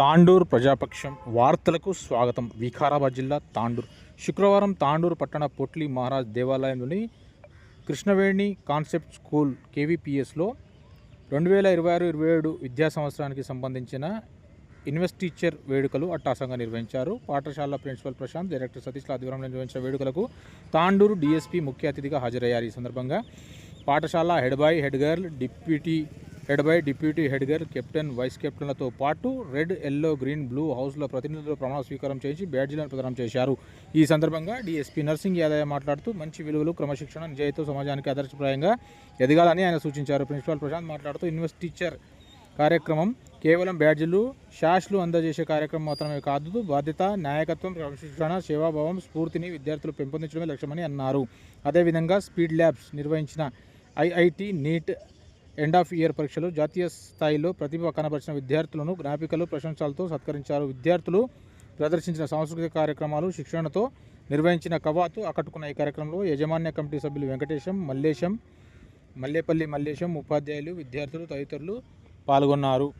తాండూరు ప్రజాపక్షం వార్తలకు స్వాగతం. వికారాబాద్ జిల్లా తాండూరు శుక్రవారం తాండూరు పట్టణ పొట్లి మహారాజ్ దేవాలయంలోని కృష్ణవేణి కాన్సెప్ట్ స్కూల్ కేవీపీఎస్లో 2026-27 విద్యా సంవత్సరానికి సంబంధించిన ఇన్వెస్టిచర్ వేడుకలు అట్టాసంగా నిర్వహించారు. పాఠశాల ప్రిన్సిపల్ ప్రశాంత్, డైరెక్టర్ సతీష్ల ఆధ్వర్యంలో నిర్వహించిన వేడుకలకు తాండూరు డీఎస్పీ ముఖ్య అతిథిగా హాజరయ్యారు. ఈ సందర్భంగా పాఠశాల head boy, head girl, deputy head girl, captain, vice కెప్టెన్లతో పాటు రెడ్, ఎల్లో, గ్రీన్, బ్లూ హౌస్ల ప్రతినిధులు ప్రమాణ స్వీకారం చేసి బ్యాడ్జీలను ప్రదానం చేశారు. ఈ సందర్భంగా డీఎస్పీ నర్సింగ్ యాదయ్య మాట్లాడుతూ మంచి విలువలు, క్రమశిక్షణ, నిజాయితీతో సమాజానికి ఆదర్శప్రాయంగా ఎదగాలని ఆయన సూచించారు. ప్రిన్సిపల్ ప్రశాంత్ మాట్లాడుతూ ఇన్వెస్టిచర్ కార్యక్రమం కేవలం బ్యాడ్జీలు, షాష్లు అందజేసే కార్యక్రమం మాత్రమే కాదు, బాధ్యత, నాయకత్వం, క్రమశిక్షణ, సేవాభావం, స్ఫూర్తిని విద్యార్థులు పెంపొందించడమే లక్ష్యమని అన్నారు. అదేవిధంగా స్పీడ్ ల్యాబ్స్ నిర్వహించిన IIT, NEET end of year పరీక్షలు జాతీయ స్థాయిలో ప్రతిభ కనబరిచిన విద్యార్థులను జ్ఞాపికలు, ప్రశంసలతో సత్కరించారు. విద్యార్థులు ప్రదర్శించిన సాంస్కృతిక కార్యక్రమాలు, శిక్షణతో నిర్వహించిన కవాతు ఆకట్టుకున్న ఈ కార్యక్రమంలో యాజమాన్య కమిటీ సభ్యులు వెంకటేశం, మల్లేపల్లి మల్లేశం, ఉపాధ్యాయులు, విద్యార్థులు తదితరులు పాల్గొన్నారు.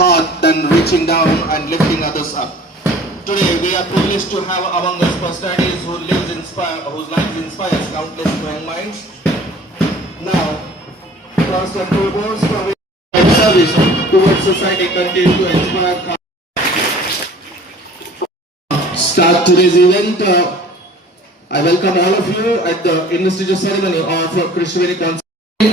Heart than reaching down and lifting others up. Today we are privileged to have among us personalities whose lives inspires countless young minds. Now, first and foremost, our service towards society continue to inspire. Start today's event. I welcome all of you at the investiture ceremony of Krishnaveni Concept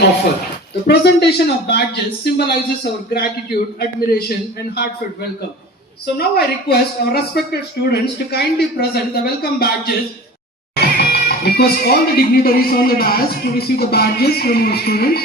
offer. The presentation of badges symbolizes our gratitude, admiration, and heartfelt welcome. So now I request our respected students to kindly present the welcome badges. Request all the dignitaries on the dais to receive the badges from our students.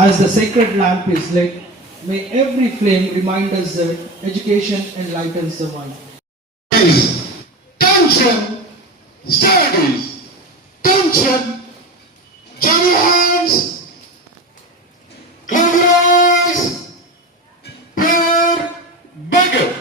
As the sacred lamp is lit, may every flame remind us that education enlightens the mind. Attention, studies. Attention, join your hands. Close your eyes. Prayer, beggar.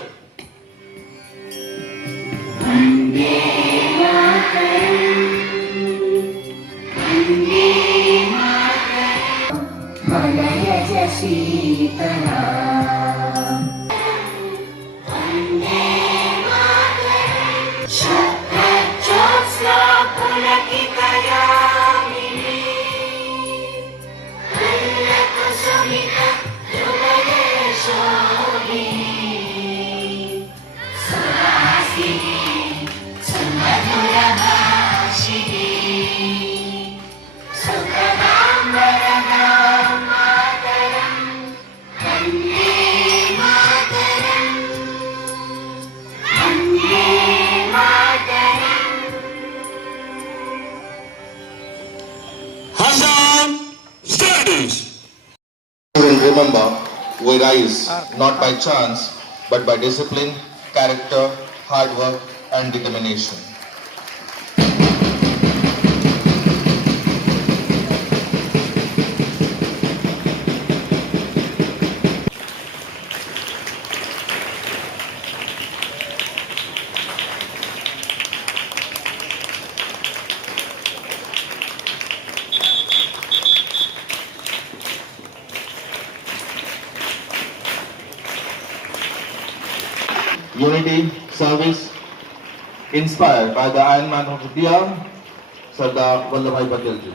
And remember, we rise not by chance, but by discipline, character, hard work, and determination. unity, service, inspired by the Iron Man of India, Sardar Vallabhbhai Patel ji.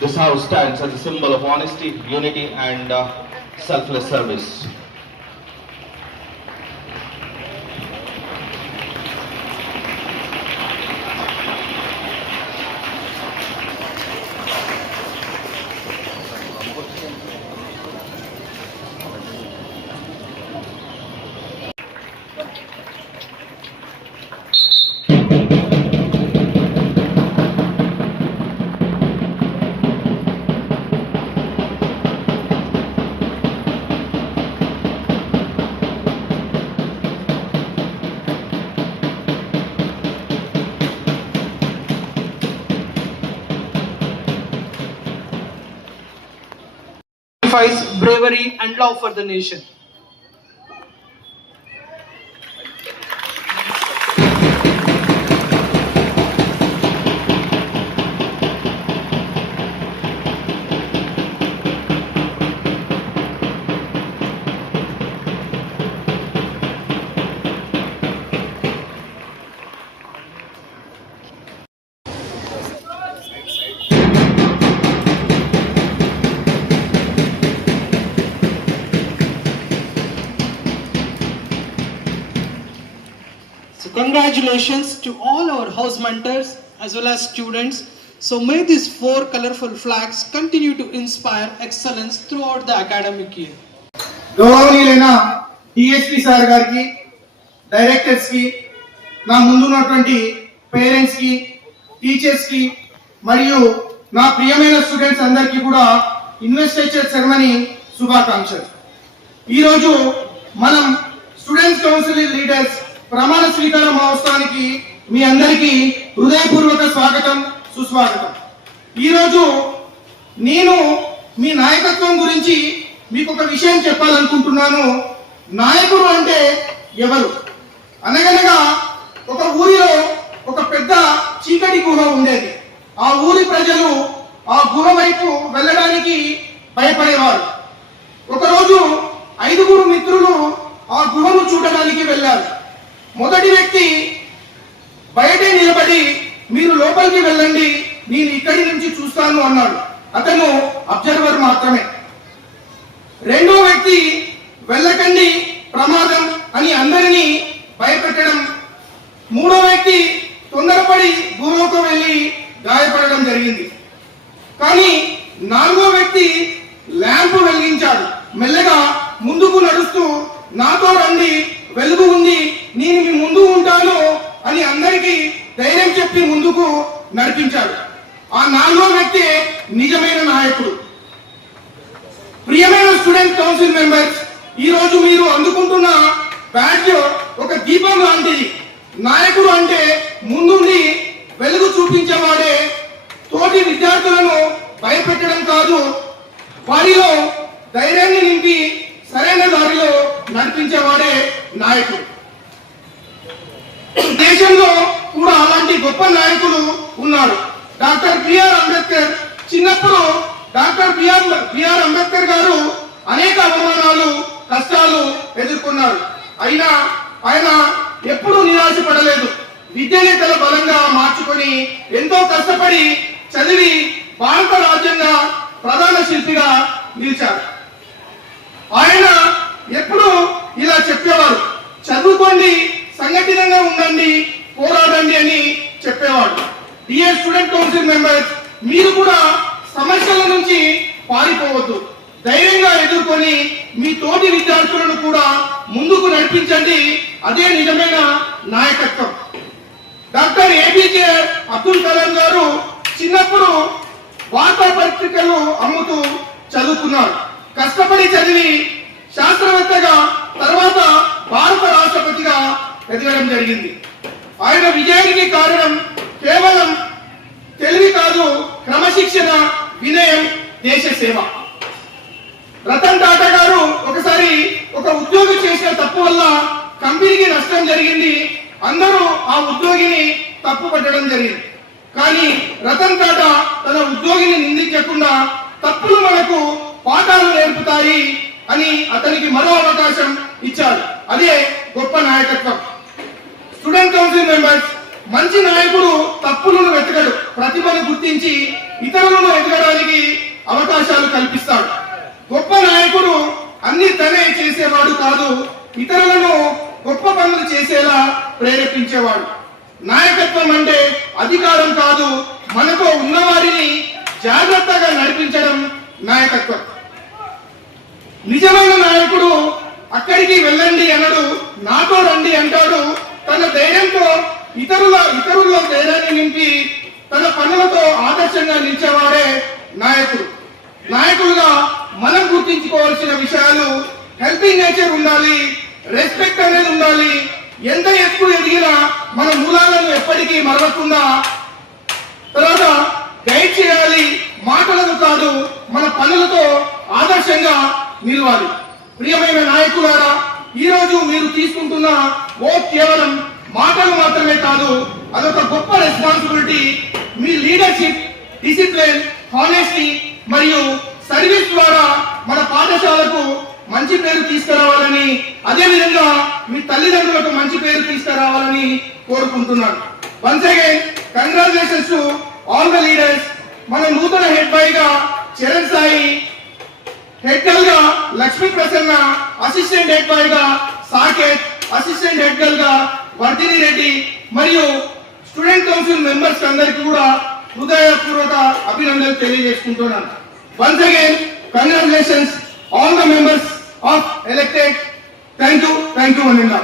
This house stands as a symbol of honesty, unity and selfless service. Bravery and love for the nation. So congratulations to all our house mentors as well as students. So may these 4 colorful flags continue to inspire excellence throughout the academic year. గౌరవనీయులైన DSP sir గారికి, డైరెక్టర్స్ కి, నా ముందున్నటువంటి పేరెంట్స్ కి, టీచర్స్ కి మరియు నా ప్రియమైన స్టూడెంట్స్ అందరికీ కూడా ఇన్వెస్టిచర్ సెరమనీ శుభాకాంక్షలు. ఈరోజు మనం స్టూడెంట్స్ కౌన్సిల్ లీడర్స్ ప్రమాణ స్వీకార మహోత్సవానికి మీ అందరికీ హృదయపూర్వక స్వాగతం, సుస్వాగతం. ఈరోజు నేను మీ నాయకత్వం గురించి మీకు ఒక విషయం చెప్పాలనుకుంటున్నాను. నాయకుడు అంటే ఎవరు? అనగనగా ఒక ఊరిలో ఒక పెద్ద చీకటి గుహ ఉండేది. ఆ ఊరి ప్రజలు ఆ గుహ వైపు వెళ్ళడానికి భయపడేవారు. ఒకరోజు 5 మిత్రులు ఆ గుహను చూడడానికి వెళ్ళారు. మొదటి వ్యక్తి బయటే నిలబడి, మీరు లోపలికి వెళ్ళండి, నేను ఇక్కడి నుంచి చూస్తాను అన్నాడు. అతను అబ్జర్వర్ మాత్రమే. రెండో వ్యక్తి వెళ్ళకండి, ప్రమాదం అని అందరినీ భయపెట్టడం. మూడో వ్యక్తి తొందరపడి గుహకు వెళ్ళి గాయపడడం జరిగింది. కానీ 4వ వ్యక్తి ల్యాంప్ వెలిగించాడు. మెల్లగా ముందుకు నడుస్తూ, నాతో రండి, వెలుగు ఉంది, నేను మీ ముందు ఉంటాను అని అందరికీ ధైర్యం చెప్పి ముందుకు నడిపించాడు. ఆ 4వ వ్యక్తి నిజమైన నాయకుడు. ప్రియమైన స్టూడెంట్ కౌన్సిల్ మెంబర్స్, ఈ రోజు మీరు అందుకుంటున్న బ్యాడ్జ్ ఒక దీపం లాంటిది. నాయకుడు అంటే ముందుండి వెలుగు చూపించేవాడే, తోటి విద్యార్థులను భయపెట్టడం కాదు, వారిలో ధైర్యాన్ని నింపి సరైన దారిలో నడిపించేవాడే నాయకుడు. దేశంలో కూడా అలాంటి గొప్ప నాయకులు ఉన్నారు. Doctor BR Ambedkar. చిన్నప్పుడు డాక్టర్ బిఆర్ అంబేద్కర్ గారు అనేక అవమానాలు, కష్టాలు ఎదుర్కొన్నారు. అయినా ఆయన ఎప్పుడూ నిరాశపడలేదు. విద్యనే తన బలంగా మార్చుకొని ఎంతో కష్టపడి చదివి భారత రాజ్యాంగ ప్రధాన శిల్పిగా నిలిచారు. ఆయన ఎప్పుడు ఇలా చెప్పేవారు, చదువుకోండి, సంఘటితంగా ఉండండి, పోరాడండి అని చెప్పేవాడు. డియర్ స్టూడెంట్ కౌన్సిల్ మెంబర్స్, మీరు కూడా సమస్యల నుంచి పారిపోవద్దు. ధైర్యంగా ఎదుర్కొని మీ తోటి విద్యార్థులను కూడా ముందుకు నడిపించండి. అదే నిజమైన నాయకత్వం. డాక్టర్ ఏపీజే అబ్దుల్ కలాం గారు చిన్నప్పుడు వార్తాపత్రికలు అమ్ముతూ చదువుకున్నారు. కష్టపడి చదివి శాస్త్రవేత్తగా, తర్వాత భారత రాష్ట్రపతిగా ఎదగడం జరిగింది. ఆయన విజయానికి కారణం కేవలం తెలివి కాదు, క్రమశిక్షణ, వినయం, దేశ సేవ. రతన్ టాటా గారు ఒకసారి ఒక ఉద్యోగి చేసిన తప్పు వల్ల కంపెనీకి నష్టం జరిగింది. అందరూ ఆ ఉద్యోగిని తప్పు పట్టడం జరిగింది. కానీ రతన్ టాటా తన ఉద్యోగిని నిందించకుండా తప్పులు మనకు పాఠాలు నేర్పుతాయి అని అతనికి మరో అవకాశం ఇచ్చారు. అదే గొప్ప నాయకత్వం. స్టూడెంట్ కౌన్సిల్ మెంబర్స్, మంచి నాయకుడు తప్పులను వెతకడు, ప్రతిభను గుర్తించి ఇతరులను ఎదగడానికి అవకాశాలు కల్పిస్తాడు. గొప్ప నాయకుడు అన్ని తనే చేసేవాడు కాదు, ఇతరులను గొప్ప పనులు చేసేలా ప్రేరేపించేవాడు. నాయకత్వం అంటే అధికారం కాదు, మనతో ఉన్నవారిని జాగ్రత్తగా నడిపించడం నాయకత్వం. నిజమైన నాయకుడు అక్కడికి వెళ్ళండి అనడు, నాతో రండి అంటాడు. తన ధైర్యంతో ఇతరుల ధైర్యాన్ని నింపి తన పనులతో ఆదర్శంగా నిలిచేవాడే నాయకుడు. నాయకులుగా మనం గుర్తించుకోవాల్సిన విషయాలు హెల్పింగ్ నేచర్ ఉండాలి, రెస్పెక్ట్ అనేది ఉండాలి. ఎంత ఎక్కువ ఎదిగినా మన మూలాలను ఎప్పటికీ మరవకుండా, తర్వాత గైడ్ చేయాలి, మాటలకు కాదు మన పనులతో ఆదర్శంగా నిలవాలి. ప్రియమైన నాయకులారా, ఈ రోజు మీరు తీసుకుంటున్న ఓట్ కేవలం మాటలు మాత్రమే కాదు, అదొక గొప్ప రెస్పాన్సిబిలిటీ. మీ లీడర్షిప్, డిసిప్లిన్, హానెస్టీ మరియు సర్వీస్ ద్వారా మన పాఠశాలకు మంచి పేరు తీసుకురావాలని, అదే విధంగా మీ తల్లిదండ్రులకు మంచి పేరు తీసుకురావాలని కోరుకుంటున్నాను. Once again congratulations to all the leaders. మన నూతన హెడ్ బాయ్ గా చరణ్ సాయి, హెడ్ గర్ల్ గా లక్ష్మీ ప్రసన్న, అసిస్టెంట్ హెడ్ బాయ్ గా సాకేత్, అసిస్టెంట్ హెడ్ గర్ల్ గా వర్ధిని రెడ్డి మరియు స్టూడెంట్ కౌన్సిల్ మెంబర్స్ అందరికీ కూడా హృదయపూర్వక అభినందనలు తెలియజేసుకుంటున్నాను. Once again congratulations all the members of elected. Thank you Ananda.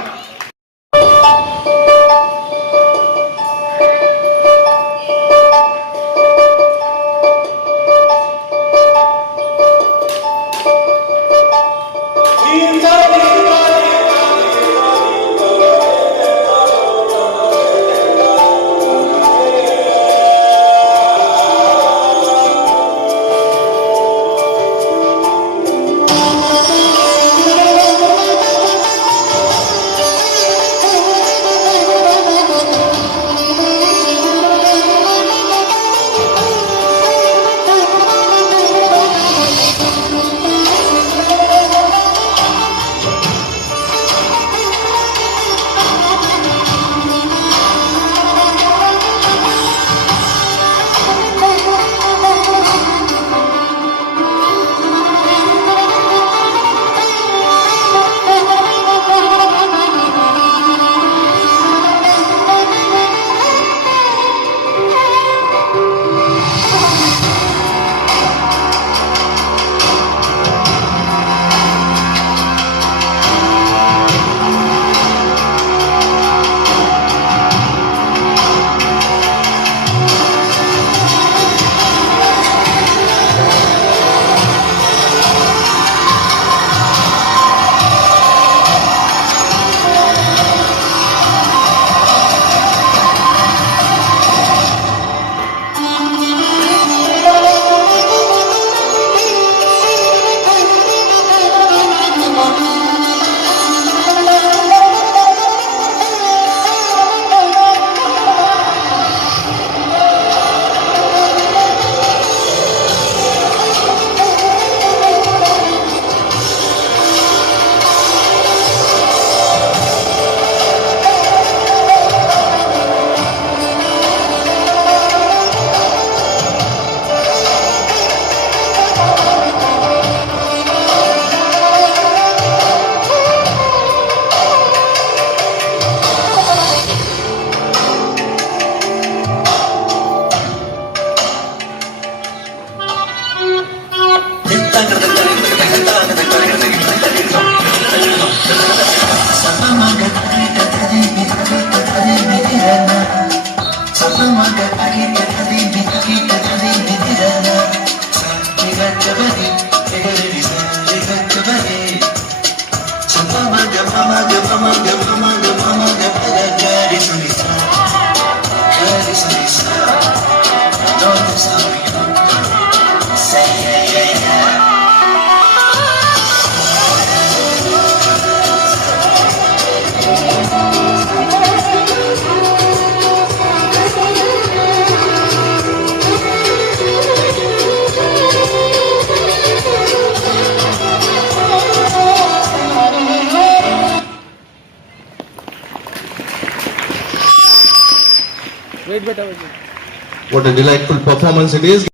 What a delightful performance it is.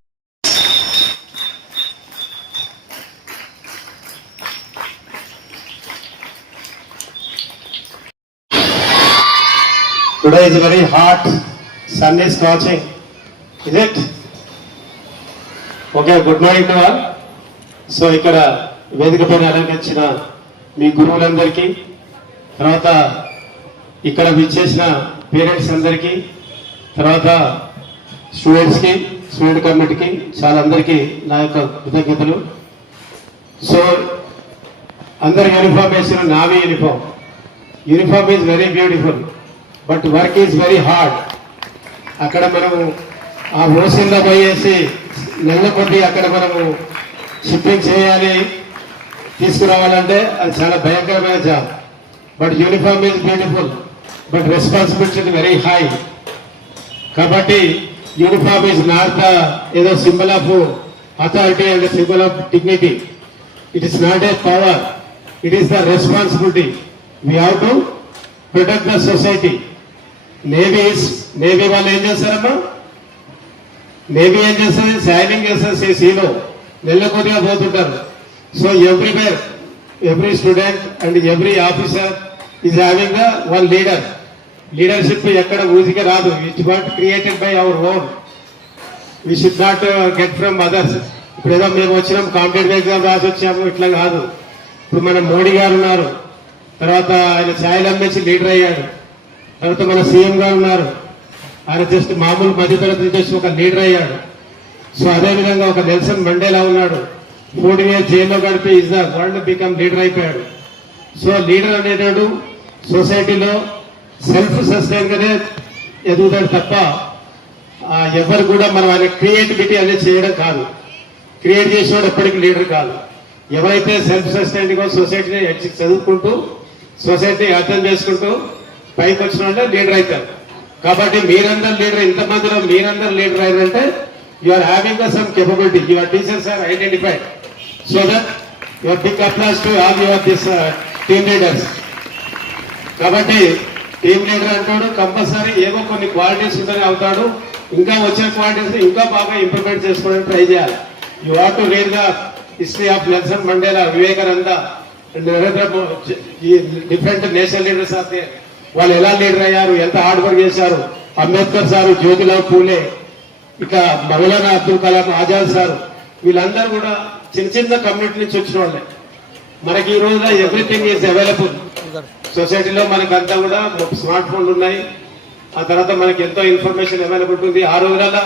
Today is very hot, sun is scorching, is it? Okay, good morning to all. So ఇక్కడ వేదిక పైన అలంకరించిన మీ గురువులందరికీ, తర్వాత ఇక్కడ విచ్చేసిన పేరెంట్స్ అందరికీ, తర్వాత స్టూడెంట్స్కి, స్టూడెంట్ కమిటీకి చాలా అందరికీ నా యొక్క కృతజ్ఞతలు. సో అందరు యూనిఫామ్ వేసిన navy uniform. Uniform is very beautiful, but work is very hard. అక్కడ మనము ఆ ఓషన్లో పోయేసి నెల కొద్ది అక్కడ మనము షిప్పింగ్ చేయాలి, తీసుకురావాలంటే అది చాలా భయంకరమైన job. But uniform is beautiful, but responsibility very high. కాబట్టి యూనిఫామ్ ఈజ్ నాట్ ద ఏదో symbol of authority and symbol of dignity. It is not a power, it is the responsibility. We have to protect the society. Navy వాళ్ళు ఏం చేస్తారమ్మా? నేవీ ఏం చేస్తుంది? సైనింగ్ చేస్తుంది సీలో, నెల కొద్దిగా పోతుంటారు. So everywhere, every student and every officer is having the one leader. Leadership ఎక్కడ ఊజిగా రాదు. It what created by our own. We should not get from others. ఇప్పుడు ఏదో మేము వచ్చినాం, కాంపిటేటివ్ ఎగ్జామ్ రాసి వచ్చాము, ఇట్లా కాదు. ఇప్పుడు మన మోడీ గారు ఉన్నారు, తర్వాత ఆయన ఛాయలు అమ్మేసి లీడర్ అయ్యాడు. తర్వాత మన సీఎం గారు ఉన్నారు, ఆయన జస్ట్ మామూలు మధ్యతరగతి నుంచి ఒక లీడర్ అయ్యాడు. సో అదేవిధంగా ఒక నెల్సన్ మండేలా ఉన్నాడు, 14 years జైల్లో గడిపి is the world become leader అయిపోయాడు. సో లీడర్ అనేటాడు సొసైటీలో సెల్ఫ్ సస్టైన్ గానే ఎదుగుతాడు తప్ప ఎవరు కూడా మనం ఆయన క్రియేటివిటీ అనేది చేయడం కాదు. క్రియేట్ చేసేవాడు ఎప్పటికీ లీడర్ కాదు. ఎవరైతే సెల్ఫ్ సస్టైన్గా సొసైటీని చదువుకుంటూ, సొసైటీని అర్థం చేసుకుంటూ పైకి వచ్చిన వాళ్ళే లీడర్ అవుతారు. కాబట్టి మీరందరూ లీడర్, ఇంతమందిలో మీరందరూ లీడర్ అయ్యారంటే you are having some capability. Your teachers are identified. So that your big applause to all your this team leaders. కాబట్టి టీమ్ లీడర్ అంటాడు కంపల్సరీ ఏవో కొన్ని క్వాలిటీస్ ఉంటేనే అవుతాడు. ఇంకా వచ్చిన క్వాలిటీస్ ఇంకా బాగా ఇంప్లిమెంట్ చేసుకోవడానికి ట్రై చేయాలి. You have to read the history of Nelson Mandela, Vivekananda, నరేంద్ర మోదీ, ఈ డిఫరెంట్ నేషనల్ లీడర్స్ ఆఫ్ వాళ్ళు ఎలా లీడర్ అయ్యారు, ఎంత హార్డ్ వర్క్ చేశారు. అంబేద్కర్ సారు, జ్యోతిరావు పూలే, ఇక మౌలానా అబ్దుల్ కలాం ఆజాద్ సార్, వీళ్ళందరూ కూడా చిన్న చిన్న కమ్యూనిటీ నుంచి వచ్చిన వాళ్ళే. మనకి ఈ రోజున ఎవ్రీథింగ్ ఈజ్ అవైలబుల్ సొసైటీలో. మనకంతా కూడా స్మార్ట్ ఫోన్లు ఉన్నాయి. ఆ తర్వాత మనకి ఎంతో ఇన్ఫర్మేషన్ అవైలబుల్ ఉంది. ఆ రోజులలో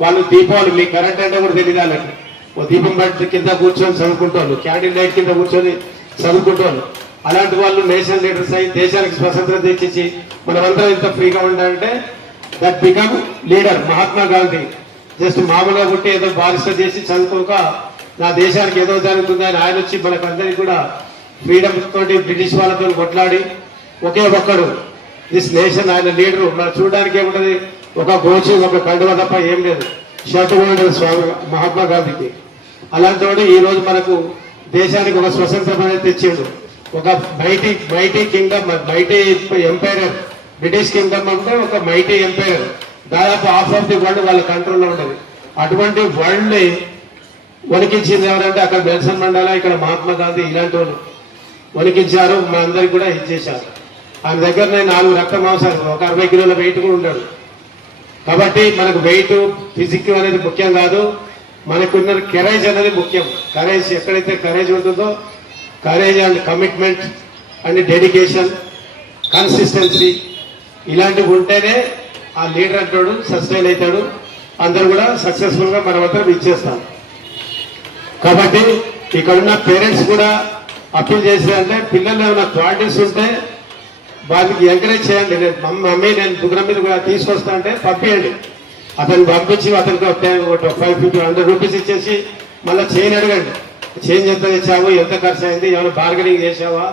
వాళ్ళు దీపావళి, మీ కరెంట్ అంటే కూడా తెలియదు వాళ్ళకి. ఓ దీపం బట్టి కింద కూర్చొని చదువుకుంటారు, క్యాండిల్ లైట్ కింద కూర్చొని చదువుకుంటారు. అలాంటి వాళ్ళు నేషనల్ లీడర్స్ అయి దేశానికి స్వతంత్రం తెచ్చి మనమంతా ఇంత ఫ్రీగా ఉండాలంటే that become leader. Mahatma Gandhi జస్ట్ మామూలుగా పుట్టి ఏదో బారిస్టర్ చేసి చదువుకోక నా దేశానికి ఏదో జరుగుతుంది అని ఆయన వచ్చి మనకు అందరికీ కూడా ఫ్రీడమ్ తోటి బ్రిటిష్ వాళ్ళతో కొట్లాడి ఒకే ఒక్కడు దిస్ నేషన్, ఆయన లీడరు. మనం చూడడానికి ఏముంటది, ఒక గోచి, ఒక కండువ తప్ప ఏం లేదు. షర్ట్ కూడా స్వామి మహాత్మా గాంధీకి. అలాంటి వాడు ఈ రోజు మనకు దేశానికి ఒక స్వతంత్రం అనేది తెచ్చిండు. ఒక mighty Kingdom, mighty emperor. British Kingdom అంటే ఒక మైటీ ఎంపైరర్, దాదాపు హాఫ్ ఆఫ్ ది వరల్డ్ వాళ్ళ కంట్రోల్లో ఉండదు. అటువంటి వరల్డ్ ని వణికించింది ఎవరంటే అక్కడ నెల్సన్ మండేలా, ఇక్కడ మహాత్మా గాంధీ, ఇలాంటి వాళ్ళు వణికించారు. మా అందరికి కూడా ఇచ్చేశారు. ఆయన దగ్గర 4 రక్త మాంసాలు, ఒక 60 కిలోల వెయిట్ కూడా ఉన్నాడు. కాబట్టి మనకు వెయిట్, ఫిజిక్ అనేది ముఖ్యం కాదు, మనకున్న కరేజ్ అనేది ముఖ్యం. కరేజ్, ఎక్కడైతే కరేజ్ ఉంటుందో, courage and commitment and dedication, consistency, ఇలాంటివి ఉంటేనే ఆ లీడర్ అంటాడు సస్టైన్ అవుతాడు. అందరూ కూడా సక్సెస్ఫుల్ గా మనమంతా ఇచ్చేస్తాం. కాబట్టి ఇక్కడ ఉన్న పేరెంట్స్ కూడా అప్పీల్ చేసేదంటే పిల్లలు ఏమైనా క్వాలిటీస్ ఉంటే వారికి ఎంకరేజ్ చేయండి. మమ్మీ నేను దుగ్గరం మీద కూడా తీసుకొస్తా అంటే పంపించండి. అతను పంపించి అతనికి 550-100 రూపీస్ ఇచ్చేసి మళ్ళీ చైన్ అడగండి. చేంజ్ ఎంత తెచ్చావు, ఎంత ఖర్చు అయింది, ఏమైనా బార్గెనింగ్ చేసావా,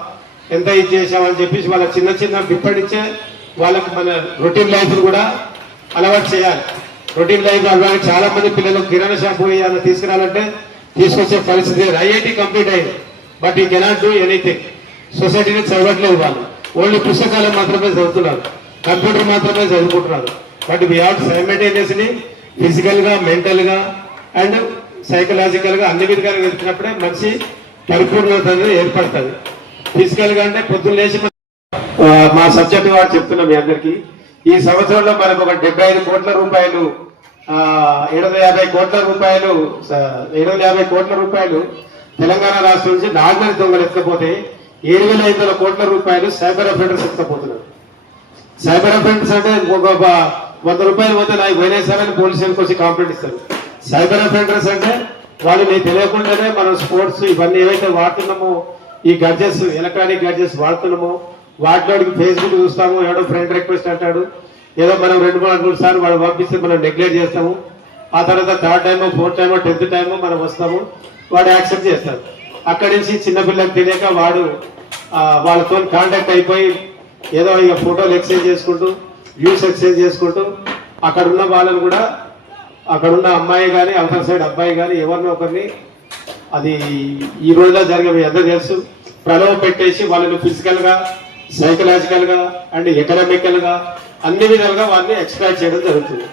ఎంత ఇది చేసావా అని చెప్పేసి వాళ్ళ చిన్న చిన్న బిప్పడిచ్చే వాళ్ళకు మన రొటీన్ లైఫ్ కూడా అలవాటు చేయాలి. రొటీన్ లైఫ్ అలవాటు చాలా మంది పిల్లలు కిరాణా షాప్ ఏమైనా తీసుకురాలంటే తీసుకొచ్చే పరిస్థితి. ఐఐటి కంప్లీట్ అయింది, బట్ ఈ కెనాట్ డూ ఎనీథింగ్. సొసైటీని చదవట్లేదు వాళ్ళు, ఓన్లీ పుస్తకాలు మాత్రమే చదువుతున్నారు, కంప్యూటర్ మాత్రమే చదువుకుంటున్నారు. బట్ వీ హావ్ సైమల్టేనియస్లీ ఫిజికల్గా, మెంటల్గా అండ్ సైకలాజికల్గా అన్ని విధాలుగా వెళ్తున్నప్పుడే మంచి పరిపూర్ణత అనేది ఏర్పడుతుంది. ఫిజికల్గా అంటే పొద్దున్న లేచి మా సబ్జెక్ట్ వాడు చెప్తున్నాం మీ అందరికీ, ఈ సంవత్సరంలో మనకు ఒక 75 కోట్ల రూపాయలు 750 కోట్ల రూపాయలు 750 కోట్ల రూపాయలు తెలంగాణ రాష్ట్రం నుంచి నాగరి దొంగలు ఎత్తకపోతే 7,500 కోట్ల రూపాయలు సైబర్ అఫెండర్స్ ఎత్తకపోతున్నారు. సైబర్ అఫెండర్స్ అంటే ఒక 100 రూపాయలు పోతే నాకు పోయినాసారని పోలీసులకు వచ్చి కంప్లైంట్ ఇస్తారు. సైబర్ అఫెండర్స్ అంటే వాళ్ళు నీకు తెలియకుండానే మనం స్పోర్ట్స్ ఇవన్నీ ఏవైతే వాడుతున్నామో, ఈ గడ్జెస్, ఎలక్ట్రానిక్ గడ్జెస్ వాడుతున్నామో వాటిలోకి ఫేస్బుక్ చూస్తాము, ఎవడో ఫ్రెండ్ రిక్వెస్ట్ అంటాడు, ఏదో మనం 2-3 సార్లు వాడు పంపిస్తే మనం నెగ్లెక్ట్ చేస్తాము. ఆ తర్వాత 3rd టైమో 4th టైమో 10th టైమో మనం వస్తాము, వాడు యాక్సెప్ట్ చేస్తాడు. అక్కడి నుంచి చిన్నపిల్లలకు తెలియక వాడు వాళ్ళతో కాంటాక్ట్ అయిపోయి ఏదో ఇక ఫోటోలు ఎక్స్చేంజ్ చేసుకుంటూ, వ్యూస్ ఎక్స్చేంజ్ చేసుకుంటూ అక్కడ ఉన్న వాళ్ళని కూడా, అక్కడున్న అమ్మాయి కానీ అవతల సైడ్ అబ్బాయి కానీ ఎవరినో ఒకరిని, అది ఈ రోజులో జరిగే మీ అందరూ తెలుసు, ప్రలోభ పెట్టేసి వాళ్ళని ఫిజికల్గా, సైకలాజికల్గా అండ్ ఎకనామికల్గా అన్ని విధాలుగా వాళ్ళని ఎక్స్ట్రాక్ట్ చేయడం జరుగుతుంది.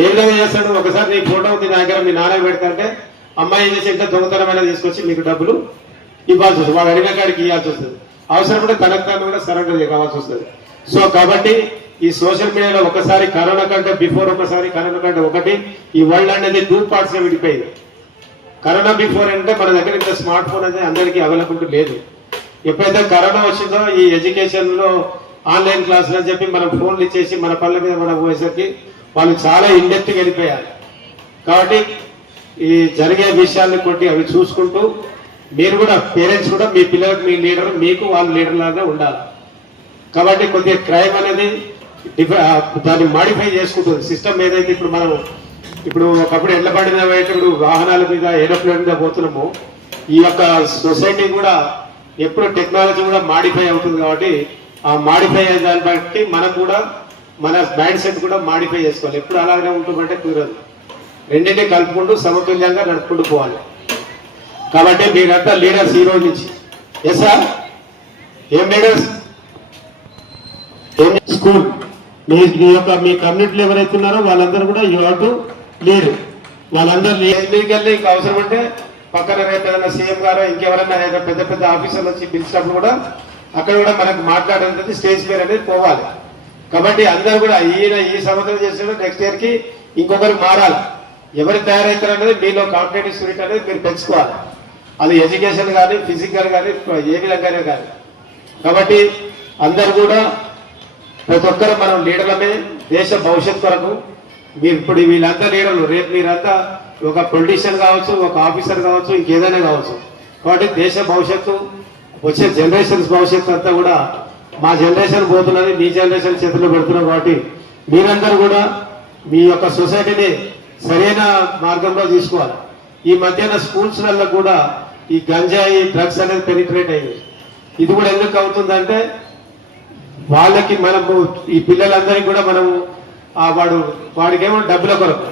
ఏ విధంగా చేస్తాడు, ఒకసారి నీ ఫోటో ఉంది నా దగ్గర మీ నాన్న పెడతాంటే అమ్మాయి ఏం చేసి ఇంట్లో దొంగతనమైన తీసుకొచ్చి మీకు డబ్బులు ఇవ్వాల్సి వస్తుంది, వాడు అడిగిన కాడికి ఇవ్వాల్సి వస్తుంది, అవసరం కూడా తనకు తాను కూడా సరెండర్ కావాల్సి వస్తుంది. సో కాబట్టి ఈ సోషల్ మీడియాలో ఒకసారి కరోనా కంటే బిఫోర్, ఒకసారి కరోనా కంటే ఒకటి, ఈ వరల్డ్ అనేది 2 parts గా విడిపోయింది. కరోనా బిఫోర్ అంటే మన దగ్గర ఇంత స్మార్ట్ ఫోన్ అనేది అందరికీ అవైలబిలిటీ లేదు. ఎప్పుడైతే కరోనా వచ్చిందో ఈ ఎడ్యుకేషన్ లో ఆన్లైన్ క్లాసులు అని చెప్పి మనం ఫోన్లు ఇచ్చేసి మన పనుల మీద మనం పోయేసరికి వాళ్ళు చాలా ఇండెప్త్గా వెళ్ళిపోయారు. కాబట్టి ఈ జరిగే విషయాన్ని కొట్టి అవి చూసుకుంటూ మీరు కూడా పేరెంట్స్ కూడా మీ పిల్లలకు మీ లీడర్, మీకు వాళ్ళ లీడర్ లాగా ఉండాలి. కాబట్టి కొద్దిగా క్రైమ్ అనేది దాన్ని మాడిఫై చేసుకుంటుంది సిస్టమ్. ఏదైతే ఇప్పుడు ఒకప్పుడు ఎడ్ల బండి మీద పోయేటప్పుడు వాహనాల మీద, ఏరోప్లేన్ మీద పోతున్నామో, ఈ యొక్క సొసైటీ కూడా ఎప్పుడు టెక్నాలజీ కూడా మాడిఫై అవుతుంది. కాబట్టి ఆ మాడిఫై అయ్యే దాన్ని బట్టి మనం కూడా మన మైండ్ సెట్ కూడా మాడిఫై చేసుకోవాలి. ఎప్పుడు అలాగే ఉంటుందంటే కుదరదు. రెండింటినీ కలుపుకుంటూ సమతుల్యంగా నడుపుకుంటూ పోవాలి. కాబట్టి మీరంతా లీడర్స్ ఈ రోజు నుంచి. ఎస్ సార్, ఏం లీడర్స్? స్కూల్ మీ యొక్క మీ కమ్యూనిటీలో ఎవరైతే ఉన్నారో వాళ్ళందరూ కూడా యూ హావ్ టు లీడ్. వాళ్ళందరూ లీడ్కెళ్ళి ఇంకా అవసరం అంటే పక్కన రేపు ఏదైనా సీఎం గారు ఇంకెవరైనా పెద్ద పెద్ద ఆఫీసర్లు వచ్చి పిలిచినప్పుడు కూడా అక్కడ కూడా మనకు మాట్లాడేది స్టేజ్ పేరు అనేది పోవాలి. కాబట్టి అందరూ కూడా ఈ సంవత్సరం చేసిన నెక్స్ట్ ఇయర్ కి ఇంకొకరు మారాలి. ఎవరు తయారవుతారు అనేది మీలో కాంపిటేటివ్ స్పిరిట్ అనేది మీరు పెంచుకోవాలి. అది ఎడ్యుకేషన్ కానీ, ఫిజికల్ కానీ, ఏ విధంగానే కానీ. కాబట్టి అందరు కూడా ప్రతి ఒక్కరు మనం లీడర్లమే. దేశ భవిష్యత్ కొరకు మీరు ఇప్పుడు వీళ్ళంతా లీడర్లు, రేపు మీరంతా ఒక పొలిటీషియన్ కావచ్చు, ఒక ఆఫీసర్ కావచ్చు, ఇంకేదైనా కావచ్చు. కాబట్టి దేశ భవిష్యత్తు, వచ్చే జనరేషన్స్ భవిష్యత్తు అంతా కూడా మా జనరేషన్ పోతున్నది, మీ జనరేషన్ చేతుల్లో పెడుతున్నాం. కాబట్టి మీరందరూ కూడా మీ యొక్క సొసైటీని సరైన మార్గంలో తీసుకోవాలి. ఈ మధ్యాహ్న స్కూల్స్లలో కూడా ఈ గంజాయి, డ్రగ్స్ అనేది పెనిట్రేట్ అయింది. ఇది కూడా ఎందుకు అవుతుందంటే వాళ్ళకి మనము ఈ పిల్లలందరికీ కూడా మనము వాడికేమో డబ్బుల కొరకు,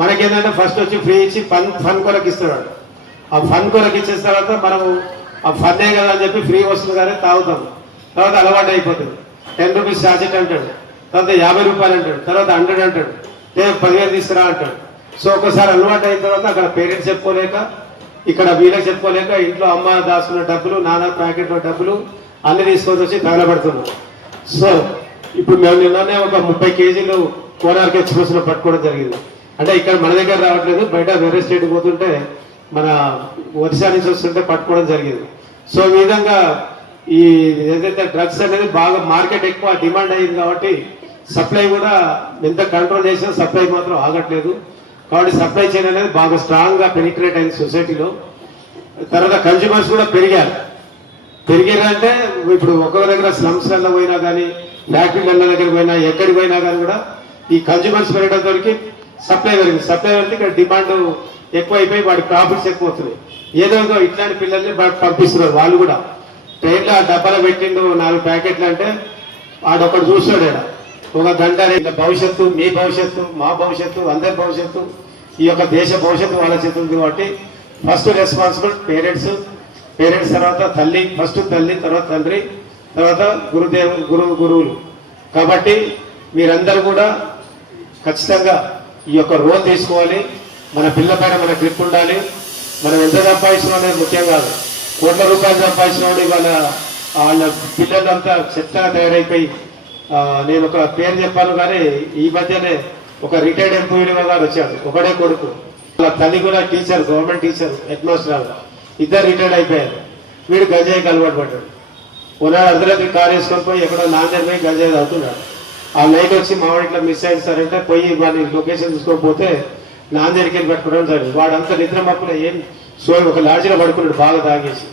మనకేంటంటే ఫస్ట్ వచ్చి ఫ్రీ ఇచ్చి ఫన్ కొరకు ఇస్తున్నాడు. ఆ ఫన్ కొరకు ఇచ్చిన తర్వాత మనము ఆ ఫన్నే కదా అని చెప్పి ఫ్రీ వస్తుంది కానీ తాగుతాం. తర్వాత అలవాటు అయిపోతుంది. 10 రూపీస్ చార్జెట్ అంటాడు, తర్వాత 50 రూపాయలు అంటాడు, తర్వాత 100 అంటాడు, 10,000 తీసుకురా అంటాడు. సో ఒకసారి అలవాటు అయిన తర్వాత అక్కడ పేరెంట్స్ చెప్పుకోలేక, ఇక్కడ వీళ్ళకి చెప్పుకోలేక ఇంట్లో అమ్మ దాచుకున్న డబ్బులు, నాన్న ప్యాకెట్లో డబ్బులు అన్ని తీసుకొని వచ్చి తగలబడుతున్నాం. సో ఇప్పుడు మేము నిన్ననే ఒక 30 కేజీలు కోనార్క్ ఎక్స్ప్రెస్ లో పట్టుకోవడం జరిగింది. అంటే ఇక్కడ మన దగ్గర రావట్లేదు, బయట వేరే స్టేట్ పోతుంటే మన ఒరిస్సా నుంచి వస్తుంటే పట్టుకోవడం జరిగింది. సో ఈ విధంగా ఈ ఏదైతే డ్రగ్స్ అనేది బాగా మార్కెట్ ఎక్కువ డిమాండ్ అయ్యింది. కాబట్టి సప్లై కూడా ఎంత కంట్రోల్ చేసినా సప్లై మాత్రం ఆగట్లేదు. కాబట్టి సప్లై చైన్ అనేది బాగా స్ట్రాంగ్ గా పెనిట్రేట్ అయింది సొసైటీలో. తర్వాత కన్జ్యూమర్స్ కూడా పెరిగారంటే ఇప్పుడు ఒక్కొక్క దగ్గర స్లమ్స్లలో పోయినా కానీ, ఫ్యాక్టరీల దగ్గర పోయినా, ఎక్కడికి పోయినా కానీ కూడా ఈ కన్జ్యూమర్స్ పెరగడంతో సప్లై పెరిగింది. సప్లై పెరిగితే ఇక్కడ డిమాండ్ ఎక్కువ అయిపోయి వాడి ప్రాఫిట్స్ ఎక్కువ అవుతున్నాయి. ఏదో ఇట్లాంటి పిల్లల్ని పంపిస్తున్నారు. వాళ్ళు కూడా ట్రైన్లో డబ్బాలో పెట్టిండు 4 ప్యాకెట్లు అంటే వాడొకడు చూస్తాడు. ఒక గంట భవిష్యత్తు, మీ భవిష్యత్తు, మా భవిష్యత్తు, అందరి భవిష్యత్తు, ఈ యొక్క దేశ భవిష్యత్తు వాళ్ళ చేతుంది. కాబట్టి ఫస్ట్ రెస్పాన్సిబుల్ పేరెంట్స్ తర్వాత తల్లి, ఫస్ట్ తల్లి, తర్వాత తండ్రి, తర్వాత గురువులు. కాబట్టి మీరందరూ కూడా ఖచ్చితంగా ఈ యొక్క రోల్ తీసుకోవాలి. మన పిల్లల పైన మన గ్రిప్ ఉండాలి. మనం ఎంత సంపాదించడం అనేది ముఖ్యం కాదు. కోట్ల రూపాయలు సంపాదించిన వాడు ఇవాళ వాళ్ళ పిల్లలంతా చెత్తగా తయారైపోయి, నేను ఒక పేరు చెప్పాను కానీ ఈ మధ్యనే ఒక రిటైర్డ్ ఎంప్లాయీ గారు వచ్చాడు, ఒకడే కొడుకు. వాళ్ళ తల్లి కూడా teacher, government teacher, head master, ఇద్దరు రిటైర్డ్ అయిపోయారు. వీడు గంజాయికి అలవాటు పడ్డాడు. ఉన్నాడు అందరికీ కార్ వేసుకొని పోయి ఎక్కడో నాందేడ్ పోయి గంజాయి తాగుతున్నాడు. ఆ నైట్ వచ్చి మావాడి ఇట్లా మిస్ అయింది సార్ అంటే పోయి వాడిని లొకేషన్ తీసుకోకపోతే నాందేడికి వెళ్ళి పట్టుకోవడం జరిగింది. వాడంతా నిద్ర మప్పులో ఏం సోయి ఒక లాడ్జిలో పడుకున్నాడు బాగా తాగేసి.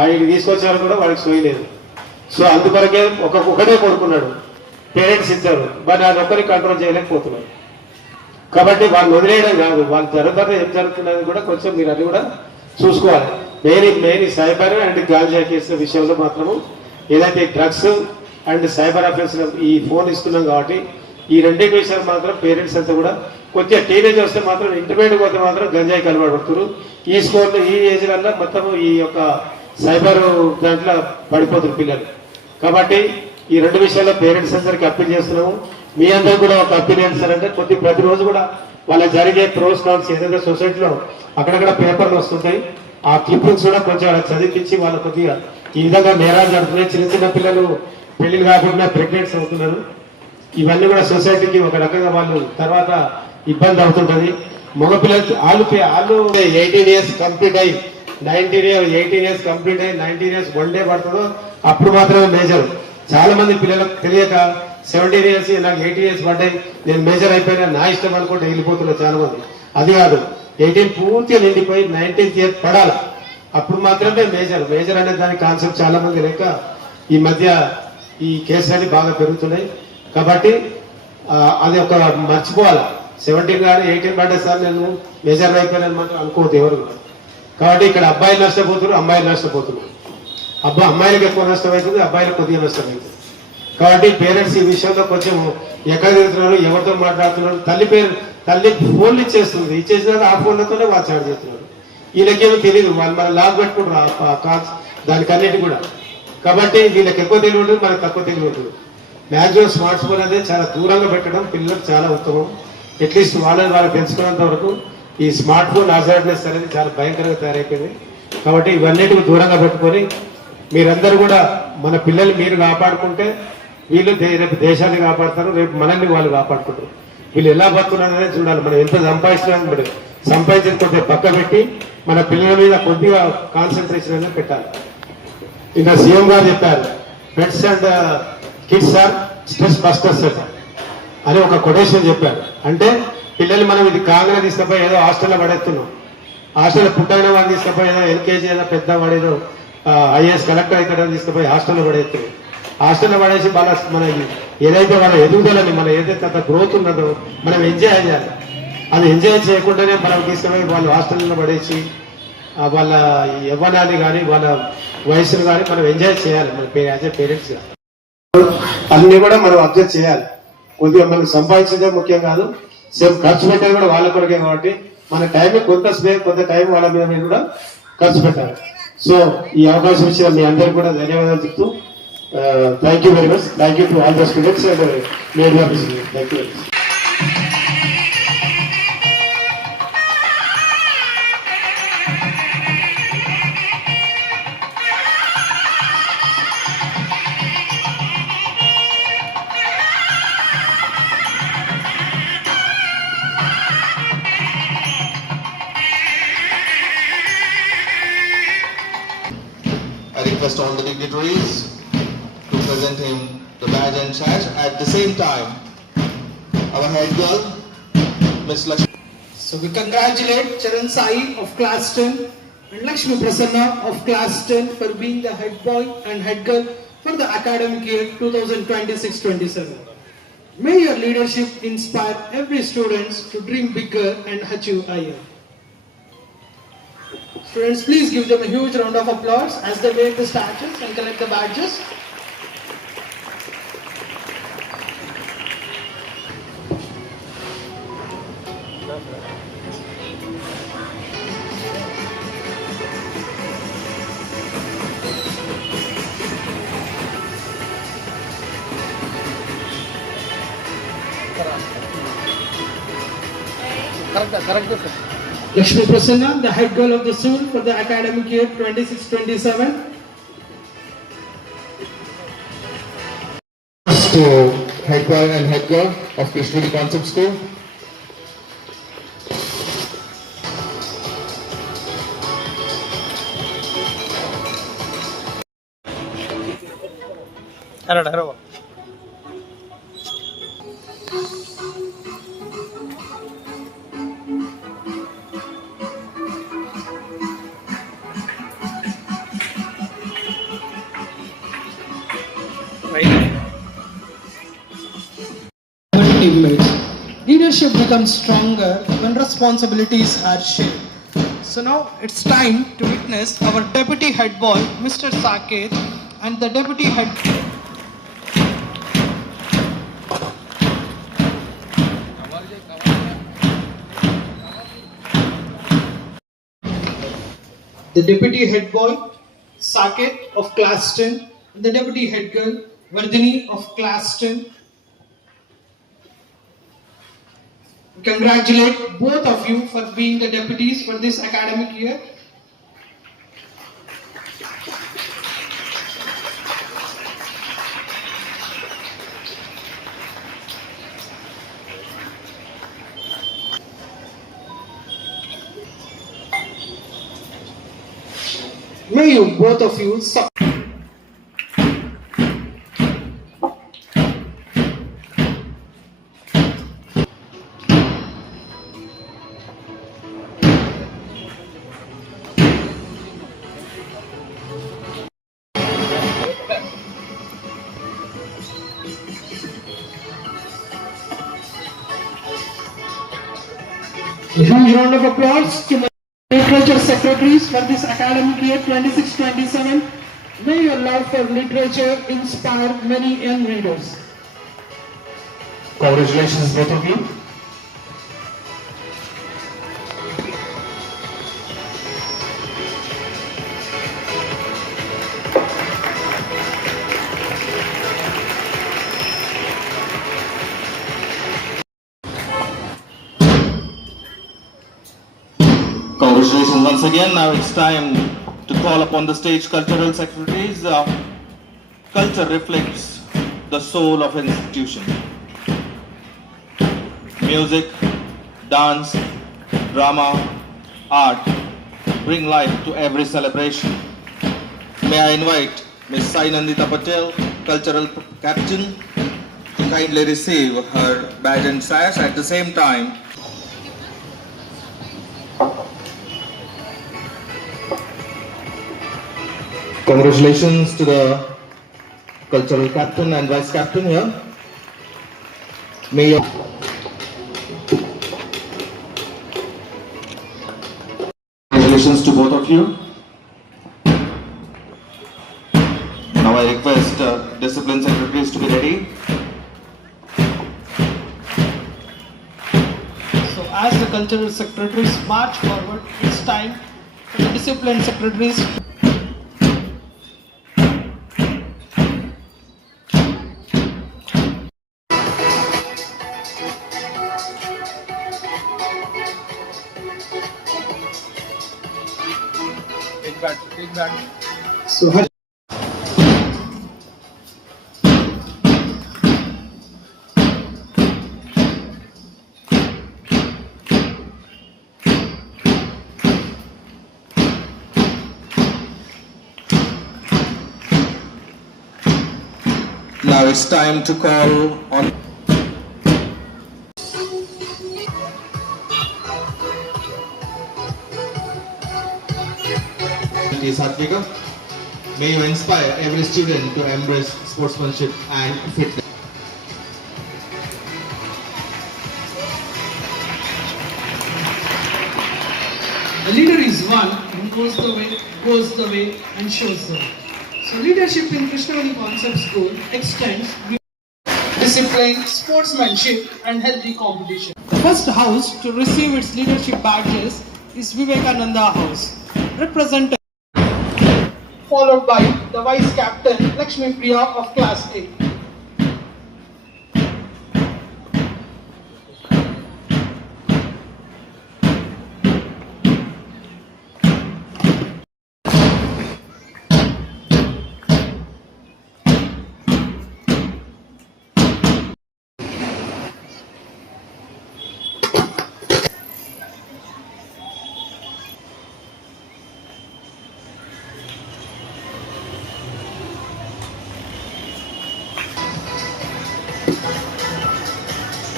ఆయనకి తీసుకొచ్చారు కూడా వాడికి సోయలేదు. సో అందుకొరకే ఒకటే కొడుకున్నాడు. పేరెంట్స్ ఇచ్చారు, బట్ ఆయన ఒక్కరికి కంట్రోల్ చేయలేకపోతున్నారు. కాబట్టి వాళ్ళని వదిలేయడం కాదు, వాళ్ళ తర్వాత ఏం జరుగుతున్నది కూడా కొంచెం మీరు అది కూడా చూసుకోవాలి. మెయిన్ సైబర్ అండ్ గాంజా కేసుల విషయంలో మాత్రము ఏదైతే డ్రగ్స్ అండ్ సైబర్ అఫెన్స్ ఈ ఫోన్ ఇస్తున్నాం కాబట్టి ఈ రెండే విషయాలు మాత్రం పేరెంట్స్ అంతా కూడా కొంచెం టీనేజ్ వస్తే మాత్రం ఇంటర్మీడియట్ పోతే మాత్రం గంజాయి కలవాడు పడుతున్నారు. ఈ స్కోర్లో ఈ ఏజ్లల్లో మొత్తం ఈ యొక్క సైబర్ దాంట్లో పడిపోతున్నారు పిల్లలు. కాబట్టి ఈ రెండు విషయాల్లో పేరెంట్స్ అందరికి అప్పీల్ చేస్తున్నాము. మీ అందరూ కూడా ఒక అప్పీల్ ఏంటంటే ప్రతిరోజు కూడా వాళ్ళ జరిగే ప్రోస్ కాన్స్ ఏదైతే సొసైటీలో అక్కడక్కడ పేపర్లు వస్తుంటాయి, ఆ క్లిప్పింగ్స్ కూడా కొంచెం అలా చదివించి వాళ్ళ కొద్దిగా ఈ విధంగా నేరాలు జరుగుతున్నాయి. చిన్న చిన్న పిల్లలు పెళ్లిలు కాకుండా ప్రెగ్నెంట్స్ అవుతున్నారు. ఇవన్నీ కూడా సొసైటీకి ఒక రకంగా వాళ్ళు తర్వాత ఇబ్బంది అవుతుంటది. మగపిల్లలు వాళ్ళు 18 ఇయర్స్ కంప్లీట్ అయ్యి 18 ఇయర్స్ కంప్లీట్ అయ్యి 19 ఇయర్స్ 1 డే పడుతుందో అప్పుడు మాత్రమే మేజర్. చాలా మంది పిల్లలకు తెలియక 17 ఇయర్స్ నాకు 18 ఇయర్స్ పడ్డాయి, నేను మేజర్ అయిపోయినా నా ఇష్టం అనుకుంటే వెళ్ళిపోతున్నారు చాలా మంది. అది కాదు, 18 పూర్తిగా నిండిపోయి 19th ఇయర్ పడాలి, అప్పుడు మాత్రమే మేజర్ అనే దాని కాన్సెప్ట్ చాలా మంది లేక ఈ మధ్య ఈ కేసులన్నీ బాగా పెరుగుతున్నాయి. కాబట్టి అది ఒక మర్చిపోవాలి. 17 కానీ 18 పడ్డా సార్ నేను మేజర్ అయిపోయినా మాత్రం అనుకోవద్దు ఎవరు కూడా. కాబట్టి ఇక్కడ అబ్బాయిలు నష్టపోతున్నారు, అమ్మాయిలు నష్టపోతున్నారు. అమ్మాయిలకు ఎక్కువ నష్టం అవుతుంది, అబ్బాయిలకు కొద్దిగా నష్టం అవుతుంది. కాబట్టి పేరెంట్స్ ఈ విషయంలో కొంచెం ఎక్కడ తిరుగుతున్నారు, ఎవరితో మాట్లాడుతున్నారు, తల్లి ఫోన్లు ఇచ్చేస్తుంది, ఇచ్చేసినాక ఆ ఫోన్లతోనే వాళ్ళు చాట్ చేస్తున్నారు. వీళ్ళకేమో తెలియదు, వాళ్ళు మన లాగ్ పెట్టుకుంటారు దానికి అన్నిటి కూడా. కాబట్టి వీళ్ళకి ఎక్కువ తెలివి ఉంటుంది, మనకు తక్కువ తెలివి ఉంటుంది. మ్యాక్సిమం స్మార్ట్ ఫోన్ అనేది చాలా దూరంగా పెట్టడం పిల్లలకు చాలా ఉత్తమం. అట్లీస్ట్ వాళ్ళని తెలుసుకున్నంత వరకు ఈ స్మార్ట్ ఫోన్ హాజార్డ్నెస్ అనేది చాలా భయంకరంగా తయారైపోయింది. కాబట్టి ఇవన్నిటికి దూరంగా పెట్టుకొని మీరందరూ కూడా మన పిల్లలు మీరు కాపాడుకుంటే వీళ్ళు రేపు దేశాన్ని కాపాడుతారు, రేపు మనల్ని వాళ్ళు కాపాడుకుంటారు. వీళ్ళు ఎలా బతుకున్నారనే చూడాలి. మనం ఎంత సంపాదించిన కొద్దిగా పక్క పెట్టి మన పిల్లల మీద కొద్దిగా కాన్సన్ట్రేషన్ అనేది పెట్టాలి. ఇంకా సీఎం గారు చెప్పారు, pets and kids are stress busters అని ఒక కొటేషన్ చెప్పారు. అంటే పిల్లలు మనం ఇది కాంగ్రెస్ తీసుకపోయి ఏదో హాస్టల్లో పడేస్తున్నాం, హాస్టల్లో పుట్టైన వాళ్ళు తీసుకపోయి ఏదో ఎల్కేజీ ఏదో పెద్ద వాడేదో ఐఏఎస్ కలెక్టర్ ఇక్కడ తీసుకుపోయి హాస్టల్లో పడేస్తుంది. హాస్టల్లో పడేసి మన ఏదైతే వాళ్ళ ఎదుగుదలని మన ఏదైతే అంత గ్రోత్ ఉన్నదో మనం ఎంజాయ్ చేయాలి. అది ఎంజాయ్ చేయకుండానే మనం తీసుకుపోయి వాళ్ళు హాస్టల్లో పడేసి వాళ్ళ యవ్వనాన్ని కానీ వాళ్ళ వయసును కానీ మనం ఎంజాయ్ చేయాలి. మన యాజ్ ఏ పేరెంట్స్గా అన్ని కూడా మనం అబ్జర్వ్ చేయాలి. కొద్దిగా మనం సంపాదించేదే ముఖ్యం కాదు, సేమ్ ఖర్చు పెట్టేది కూడా వాళ్ళ కొరకే. కాబట్టి మన టైం కొంత టైం వాళ్ళ మీద కూడా ఖర్చు పెట్టాలి. సో ఈ అవకాశం ఇచ్చిన మీ అందరికీ కూడా ధన్యవాదాలు చెప్తూ thank you very much. Thank you to all the students and media officers. Thank you very much. I request all the dignitaries to present him the badge and sash. At the same time, our head girl, Miss Lakshmi. So we congratulate Charan Sai of class 10 and Lakshmi Prasanna of class 10 for being the head boy and head girl for the academic year 2026-27. May your leadership inspire every student to dream bigger and achieve higher. Students, please give them a huge round of applause as they wear the statues and collect the badges. Lakshmi Prasanna, the head girl of the school for the academic year 26-27. To head boy and head girl of Krishnaveni Concept School. Teammates. Leadership becomes stronger when responsibilities are shared. So now it's time to witness our deputy head boy, Mr. Saket, and the deputy head. The deputy head boy, Saket of class 10, and the deputy head girl, Vardhini of class 10. Congratulate both of you for being the deputies for this academic year. May you both of you succeed. A huge round of applause to my literature secretaries for this academic year 26-27. May your love for literature inspire many young readers. Congratulations, both of you. Congratulations once again. Now it's time to call upon the stage cultural secretaries. Culture reflects the soul of an institution. Music, dance, drama, art bring life to every celebration. May I invite Ms. Sai Nandita Patel, Cultural Captain, to kindly receive her badge and sash. At the same time, congratulations to the Cultural Captain and Vice Captain here. May your congratulations to both of you. Now I request discipline secretaries to be ready. So as the cultural secretaries march forward, it's time for the discipline secretaries. So Now it's time to call on Satvika. May you inspire every student to embrace sportsmanship and fitness. the leader is one who goes the way and shows the way. So leadership in Krishnaveni Concept School extends discipline, sportsmanship and healthy competition. The first house to receive its leadership badges is Vivekananda House, represented, followed by the Vice Captain Lakshmi Priya of Class 8.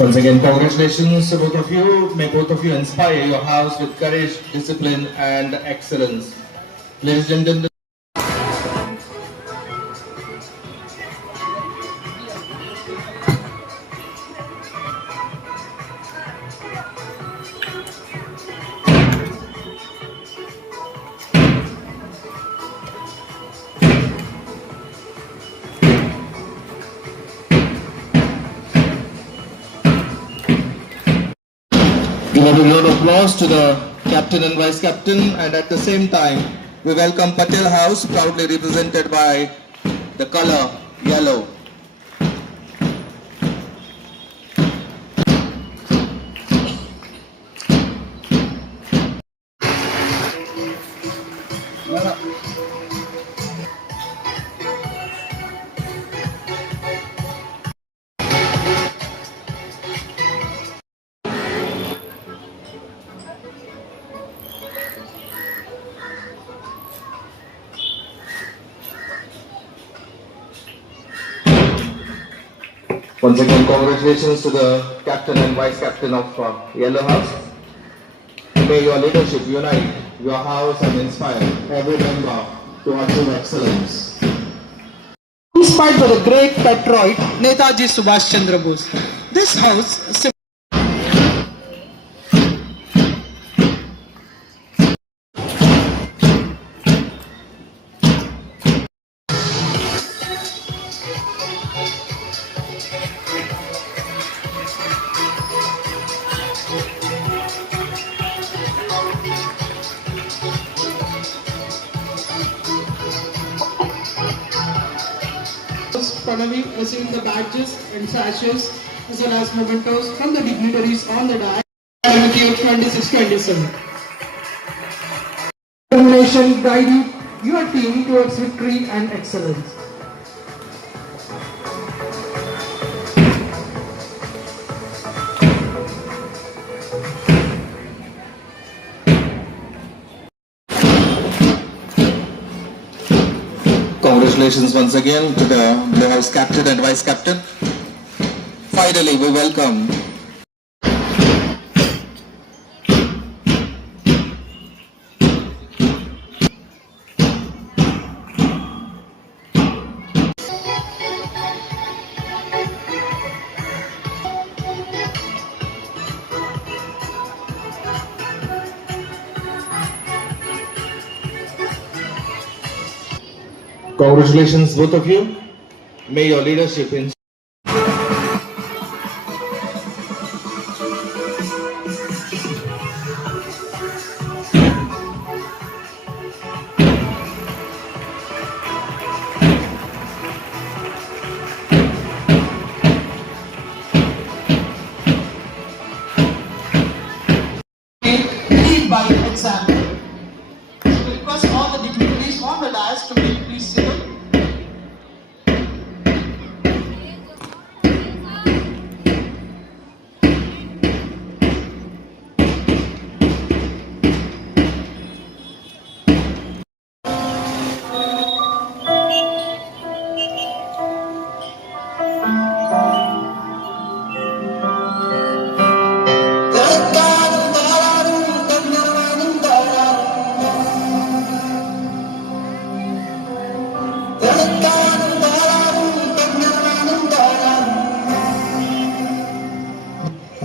Once again, congratulations to both of you. May both of you inspire your house with courage, discipline, and excellence. Ladies and gentlemen. Give a big round of applause to the captain and vice captain, and at the same time, we welcome Patel House, proudly represented by the color yellow. Once again, congratulations to the captain and vice captain of Yellow House. May your leadership unite your house and inspire every member to achieve excellence. Inspired by the great patriot Netaji Subhash Chandra Bose. This house finally receiving the badges and sashes as well as mementos from the dignitaries on the dais. With you 26-27. Determination guide your team towards victory and excellence. Congratulations once again to the Blue House captain and vice captain. Finally, we welcome Congratulations both of you. May your leadership in Lead by example. We request all the dignitaries on the dais to be please civil.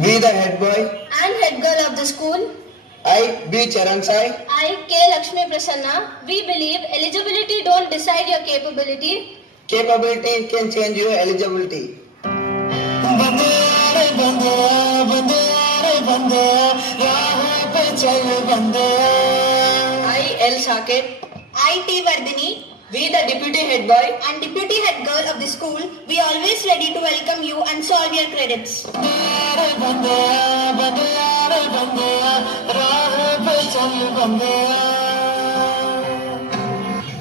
Be the head boy. And head girl of the school. I be Charan Sai. I, K. Lakshmi Prasanna. We believe eligibility don't decide your capability. Capability can change your eligibility. I, L. Saket. I, T. Vardhini. We, the deputy head boy and deputy head girl of the school, we always ready to welcome you and solve your credits.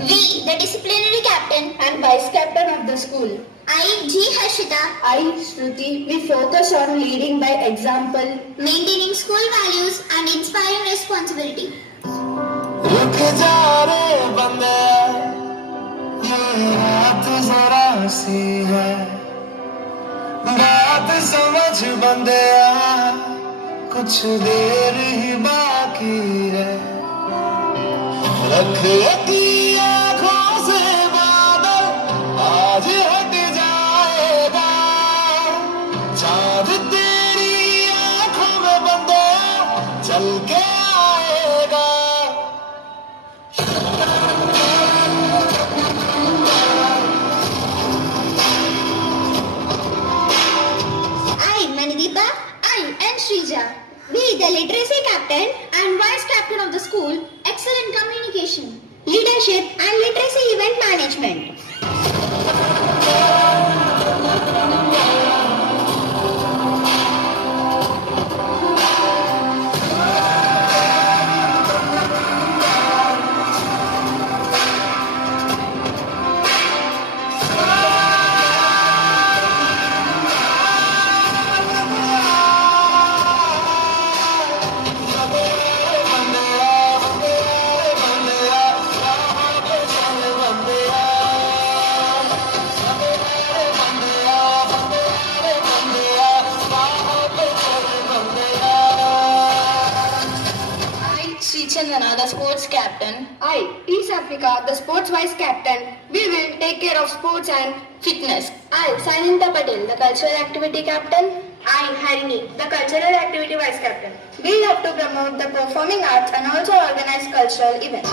We, the disciplinary captain And vice captain of the school. I, G. Harshita, I, Shruti, we focus on leading by example, maintaining school values and inspiring responsibility. बात समझ बंदया कुछ देर ही बाकी है रख की आंखों से बादल आज हट जाएगा चांद तेरी आंखों में बंदया चल के आएगा I, Manideepa, I and Shrija. Be the literacy captain and vice captain of the school, excellent communication, leadership and literacy event management. I, Sri Chandana, the sports captain. I, East Africa, the sports vice captain. We will take care of sports and fitness. I, Sainita Patel, the cultural activity captain. I, Harini, the cultural activity vice captain. We have to promote the performing arts and also organize cultural events.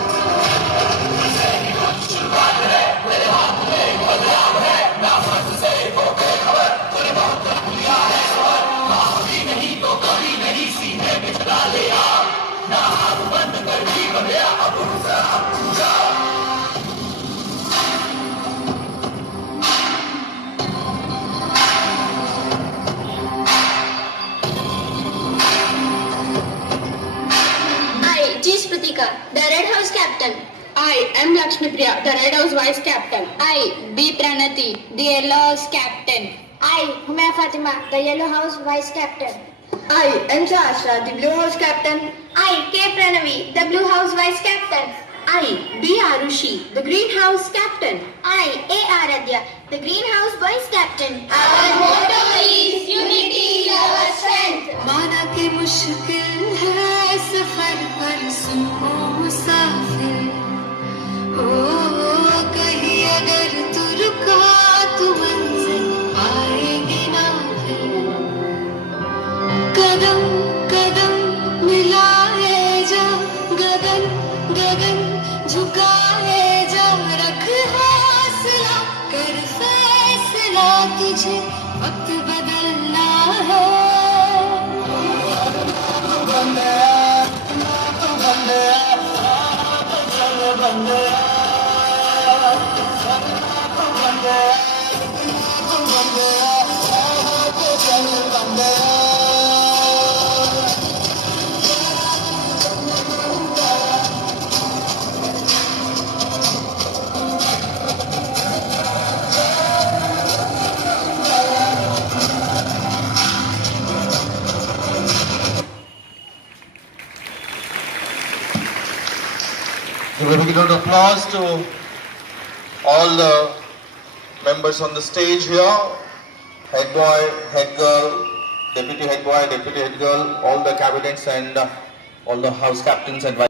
I, G. Spratika, the Red House captain. I, M. Lakshmi Priya, the Red House vice captain. I, B. Pranati, the Yellow House captain. I, Humaya Fatima, the Yellow House vice captain. I, M. Sahasra, the Blue House captain. I, K. Pranavi, the Blue House vice captain. I, B. Arushi, the Green House captain. I, A. Aradhya, the Green House vice captain. Our motto is unity, our strength. माना कि मुश्किल है सफर पर सुनो मुसाफिर ओ कहीं अगर तू रुका तो मंजिल आएगी ना फिर कदम कदम मिलाए जा गगन गगन झुकाए जा रख हौसला कर फैसला तुझे वक्त बदलना है Give a big round of applause to all the members on the stage here. Head boy, head girl, deputy head boy, deputy head girl, all the cabinets and all the house captains and vice.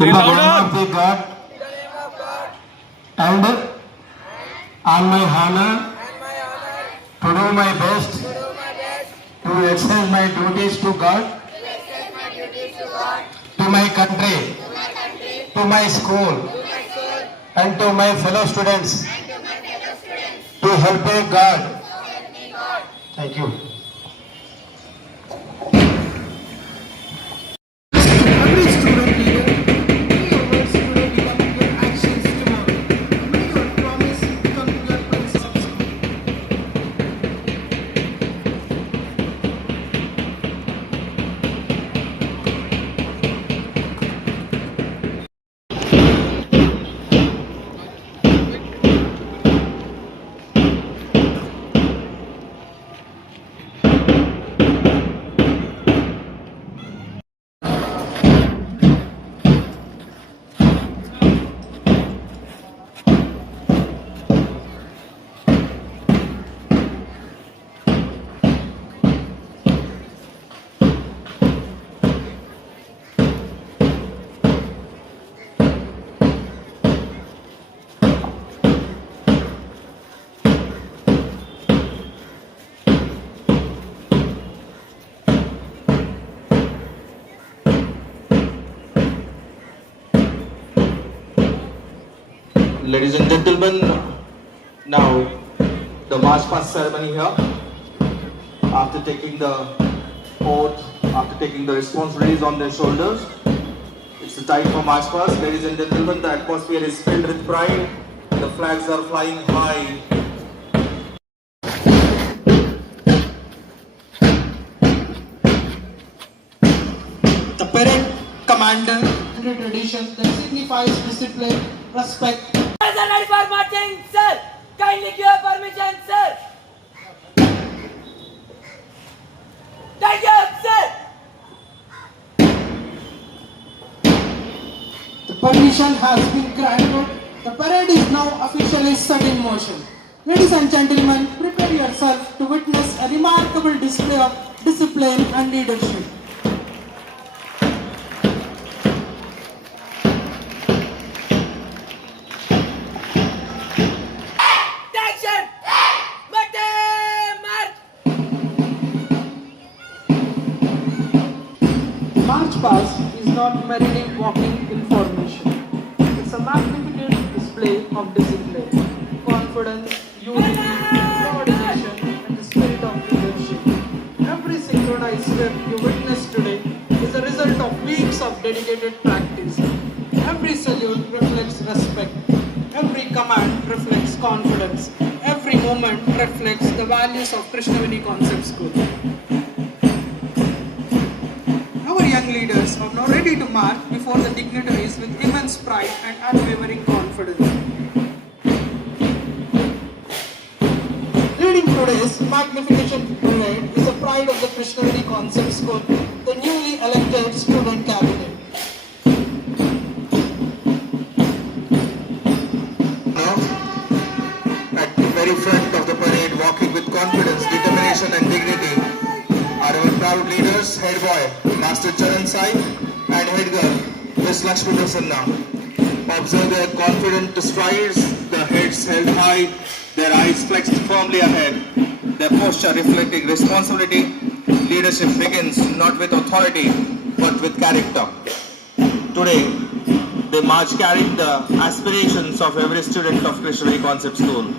In the name of the God and on my honor to do my best to exercise my duties to God, to my country, to my school and to my fellow students to help me God. Thank you. Ladies and gentlemen, now the march past ceremony here. After taking the oath, after taking the responsibilities on their shoulders, it's the time for march past. Ladies and gentlemen, the atmosphere is filled with pride. The flags are flying high. The parade commander, under tradition that signifies discipline, respect. Sir, ready for marching, sir. Kindly give your permission, sir. Thank you, sir. The permission has been granted. The parade is now officially set in motion. Ladies and gentlemen, prepare yourself to witness a remarkable display of discipline and leadership. Attention! March! March past is not merely walking in formation. It's a magnificent display of discipline, confidence, unity, coordination, and the spirit of leadership. Every synchronized step you witness today is a result of weeks of dedicated practice. Every salute reflects respect. Every command reflects confidence. Every moment reflects the values of Krishnaveni Concept School. Our young leaders are now ready to march before the dignitaries with immense pride and unwavering confidence. Leading today's magnificent parade is the pride of the Krishnaveni Concept School, the newly elected student cabinet. Now, at the very front of the parade, walking with confidence, determination and dignity, are our proud leaders, head boy, Master Charan Sai, and head girl, Miss Lakshmi Prasanna. Observe their confident strides, their heads held high, their eyes flexed firmly ahead, their posture reflecting responsibility. Leadership begins not with authority, but with character. Today, they march carrying the aspirations of every student of Krishnaveni Concept School.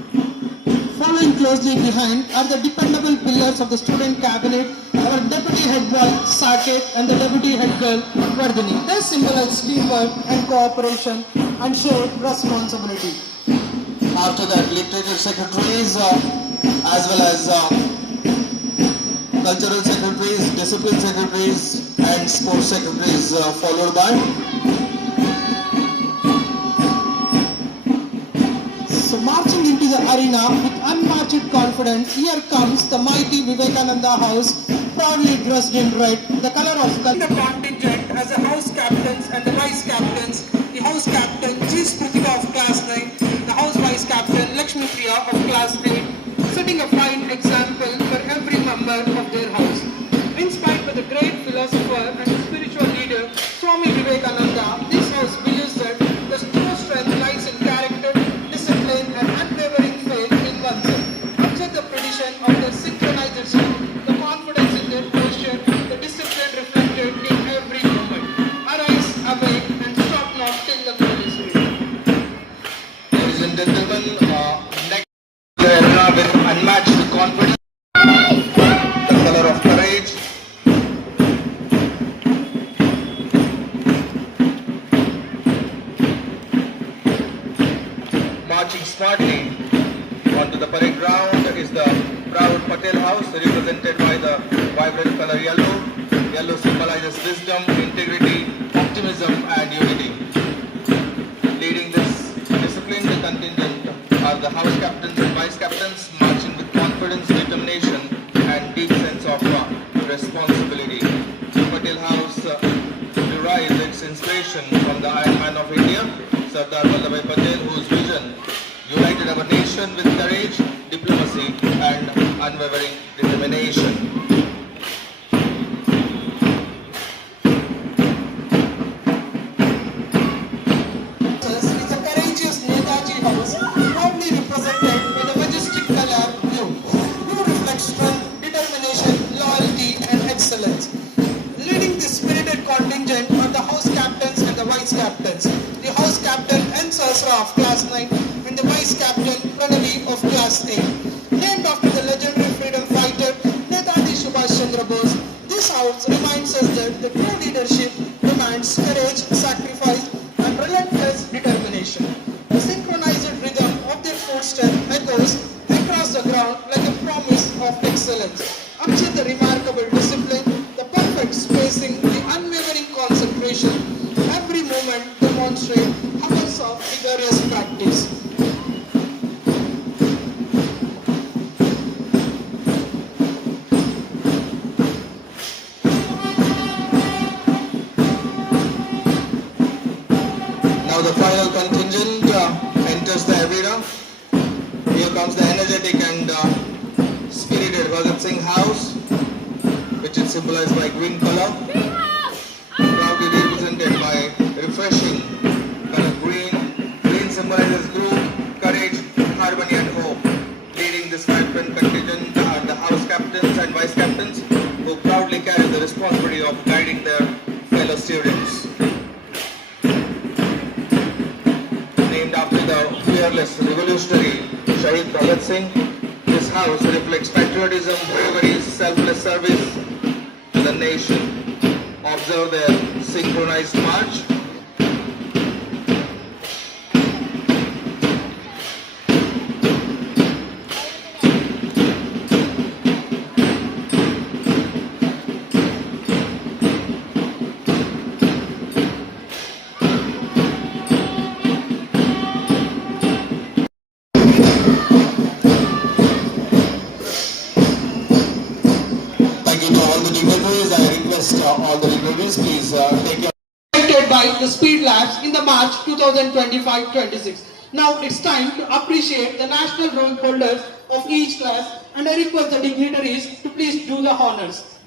Following closely behind are the dependable pillars of the student cabinet, our deputy head boy Saket and the deputy head girl Vardhini. They symbolize teamwork and cooperation and shared responsibility. After that, literature secretaries as well as cultural secretaries, discipline secretaries and sports secretaries followed by. So marching into the arena with unmatched confidence, here comes the mighty Vivekananda House, proudly dressed in red, the color of the contingent as the house captains and the vice captains. The house captain G. Smritika of class 9, the house vice captain Lakshmi Priya of class 8, setting a fine example for every member of their house. Inspired by the great philosopher and spiritual leader Swami Vivekananda, this house believes that the true strength lies in character, discipline and unwavering faith in oneself. Observe the tradition of their synchronized step, the confidence in their posture, the discipline reflected in every moment. Arise, awake and stop not till the goal is reached. Ladies and gentlemen, next the arena with unmatched confidence, the color of courage. Marching smartly onto the parade ground is the proud Patel House, represented by the vibrant color yellow. Yellow symbolizes wisdom, integrity, optimism and unity. Leading this disciplined contingent are the house captains and vice captains, marching with confidence, determination and deep sense of responsibility. Patel House derives its inspiration from the Iron Man of India, Sardar Vallabhbhai Patel, whose vision united our nation with courage, diplomacy and unwavering determination. Is a courageous Netaji House, proudly represented by the majestic color blue. Blue reflects strength, determination, loyalty, and excellence. Leading this spirited contingent are the house captains and the vice captains. The house captain N. Sahasra of class 9 leadership demands courage, sacrifice, and relentless determination. The synchronized rhythm of their footsteps echoes across the ground like a promise of excellence. Amid the remarkable discipline, the perfect spacing, the unwavering concentration, every moment demonstrate hours of rigorous practice. Now the final contingent enters the arena. Here comes the energetic and spirited Bhagat Singh House, which is symbolized by green color, proudly represented by refreshing color green. Green symbolizes growth, courage, harmony and hope. Leading this vibrant contingent are the house captains and vice captains who proudly carry the responsibility of guiding their fellow students. Named after the fearless revolutionary Shahid Bhagat Singh, this house reflects patriotism, bravery, selfless service to the nation. Observe their synchronized march. Thank you to all the dignitaries. I request all the dignitaries, please take your Conducted by the Speed Labs in the March 2025-26. Now it's time to appreciate the national role holders of each class, and I request the dignitaries to please do the honors.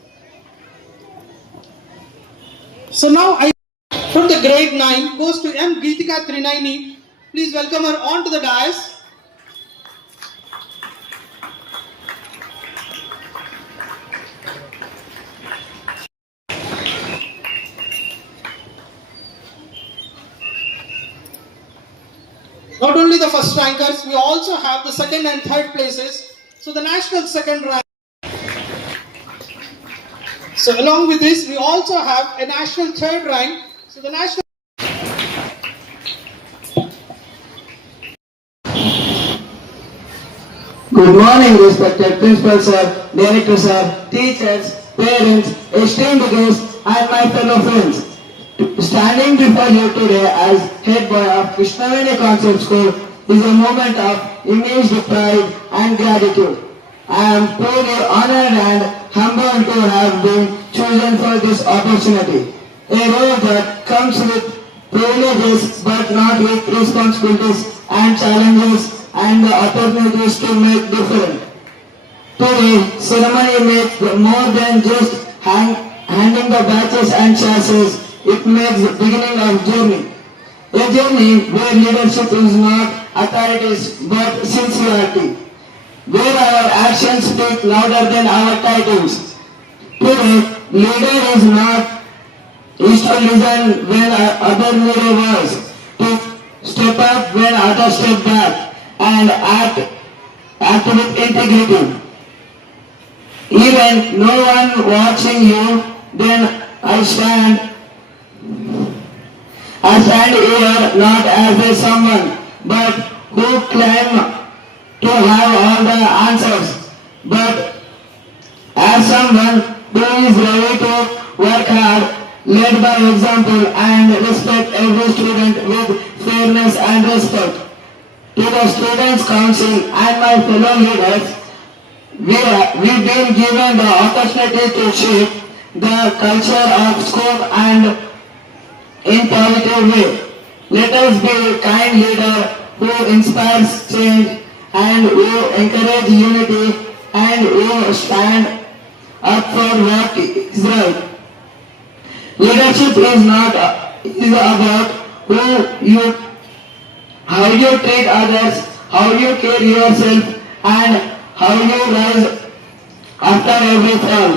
So now I, from the grade 9, goes to M. Geetika Trinaini. Please welcome her onto the dais. Not only the first rankers, we also have the second and third places. So the national second rank. So along with this, we also have a national third rank. So the national. Good morning, respected principal sir, director sir, teachers, parents, esteemed guests, and my fellow friends. Standing before you today as head boy of Krishnaveni Concept School is a moment of immense pride and gratitude. I am truly honored and humbled to have been chosen for this opportunity. A role that comes with privileges but not with responsibilities and challenges and the opportunities to make difference. Today, ceremony makes more than just handing the badges and chassis. It makes the beginning of journey. A journey where leadership is not authorities but sincerity. Where our actions speak louder than our titles. Today, leader is to listen when other need a voice, to step up when others step back, and act with integrity. Even no one watching you, then I stand here not as a someone, but who claim to have all the answers, but as someone who is ready to work hard, led by example and respect every student with fairness and respect. To the Students' Council and my fellow leaders, we've been given the opportunity to shape the culture of school and in positive way. Let us be a kind leader who inspires change and who encourages unity and who stand up for what is right. Leadership is about how you treat others, how you care yourself, and how you rise after every fall.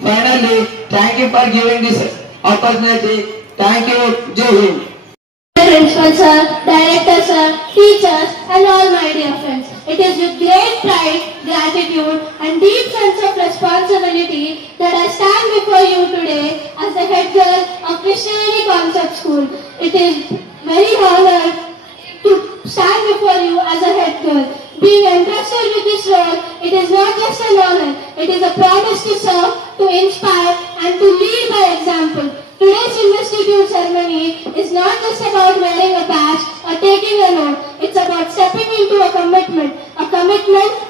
Finally, thank you for giving this opportunity. Thank you, Jai Hind. Principal sir, director sir, teachers, and all my dear friends. It is with great pride, gratitude and deep sense of responsibility that I stand before you today as the head girl of Krishnaveni Concept School. It is very honored to stand before you as a head girl. Being entrusted with this role, it is not just an honor, it is a promise to serve, to inspire and to lead by example. Today's investiture ceremony is not just about wearing a badge or taking a note. It's about stepping into a commitment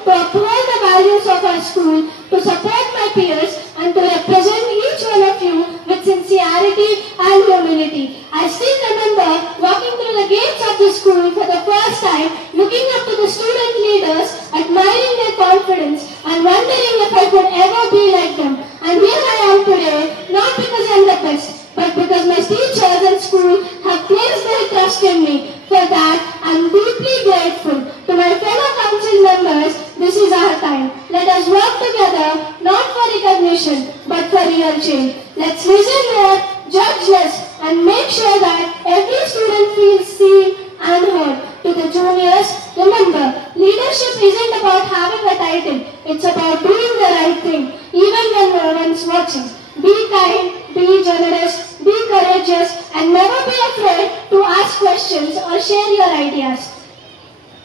to uphold the values of our school, to support my peers and to represent each one of you with sincerity and humility. I still remember walking through the gates of the school for the first time, looking up to the student leaders, admiring their confidence and wondering if I could ever be like them. And here I am today, not because I'm the best, but because my teachers and school have placed their trust in me. For that, I'm deeply grateful. To my fellow council members, this is our time. Let us work together, not for recognition, but for real change. Let's listen more, judge less, and make sure that every student feels seen and heard. To the juniors, remember, leadership isn't about having a title. It's about doing the right thing, even when no one's watching. Be kind, be generous, be courageous, and never be afraid to ask questions or share your ideas.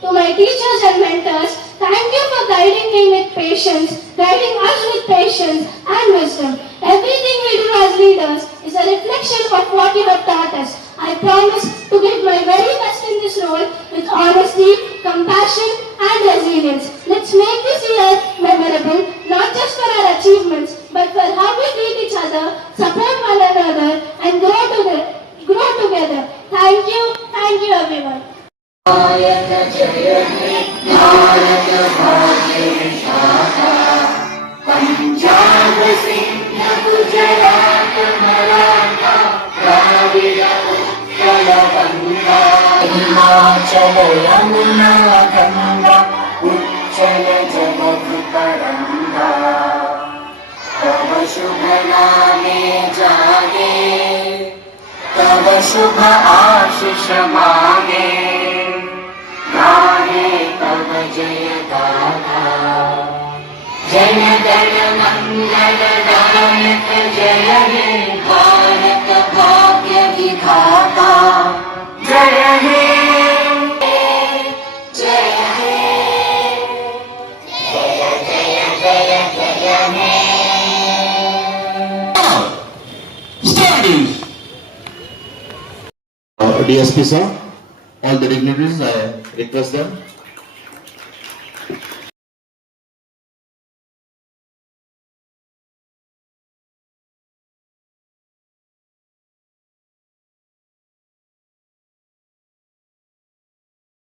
To my teachers and mentors, thank you for guiding me with patience, guiding us with patience and wisdom. Everything we do as leaders is a reflection of what you have taught us. I promise to give my very best in this role with honesty, compassion and resilience. Let's make this year memorable, not just for our achievements, but for how we treat each other, support one another and grow together. Thank you everyone. Punjab सिंध गुजरात मराठा द्राविड़ उत्कल गंगा हिमाचल यमुना गंगा उच्चल जगत तरंगा तब शुभ नामे जागे तब शुभ आशीष मांगे गाहे तब जय गाथा जय गण मंगल दायक जय हे भारत भाग्य विधाता जय हे जय हे जय जय जय जय हे DSP sir, all the dignitaries, I request them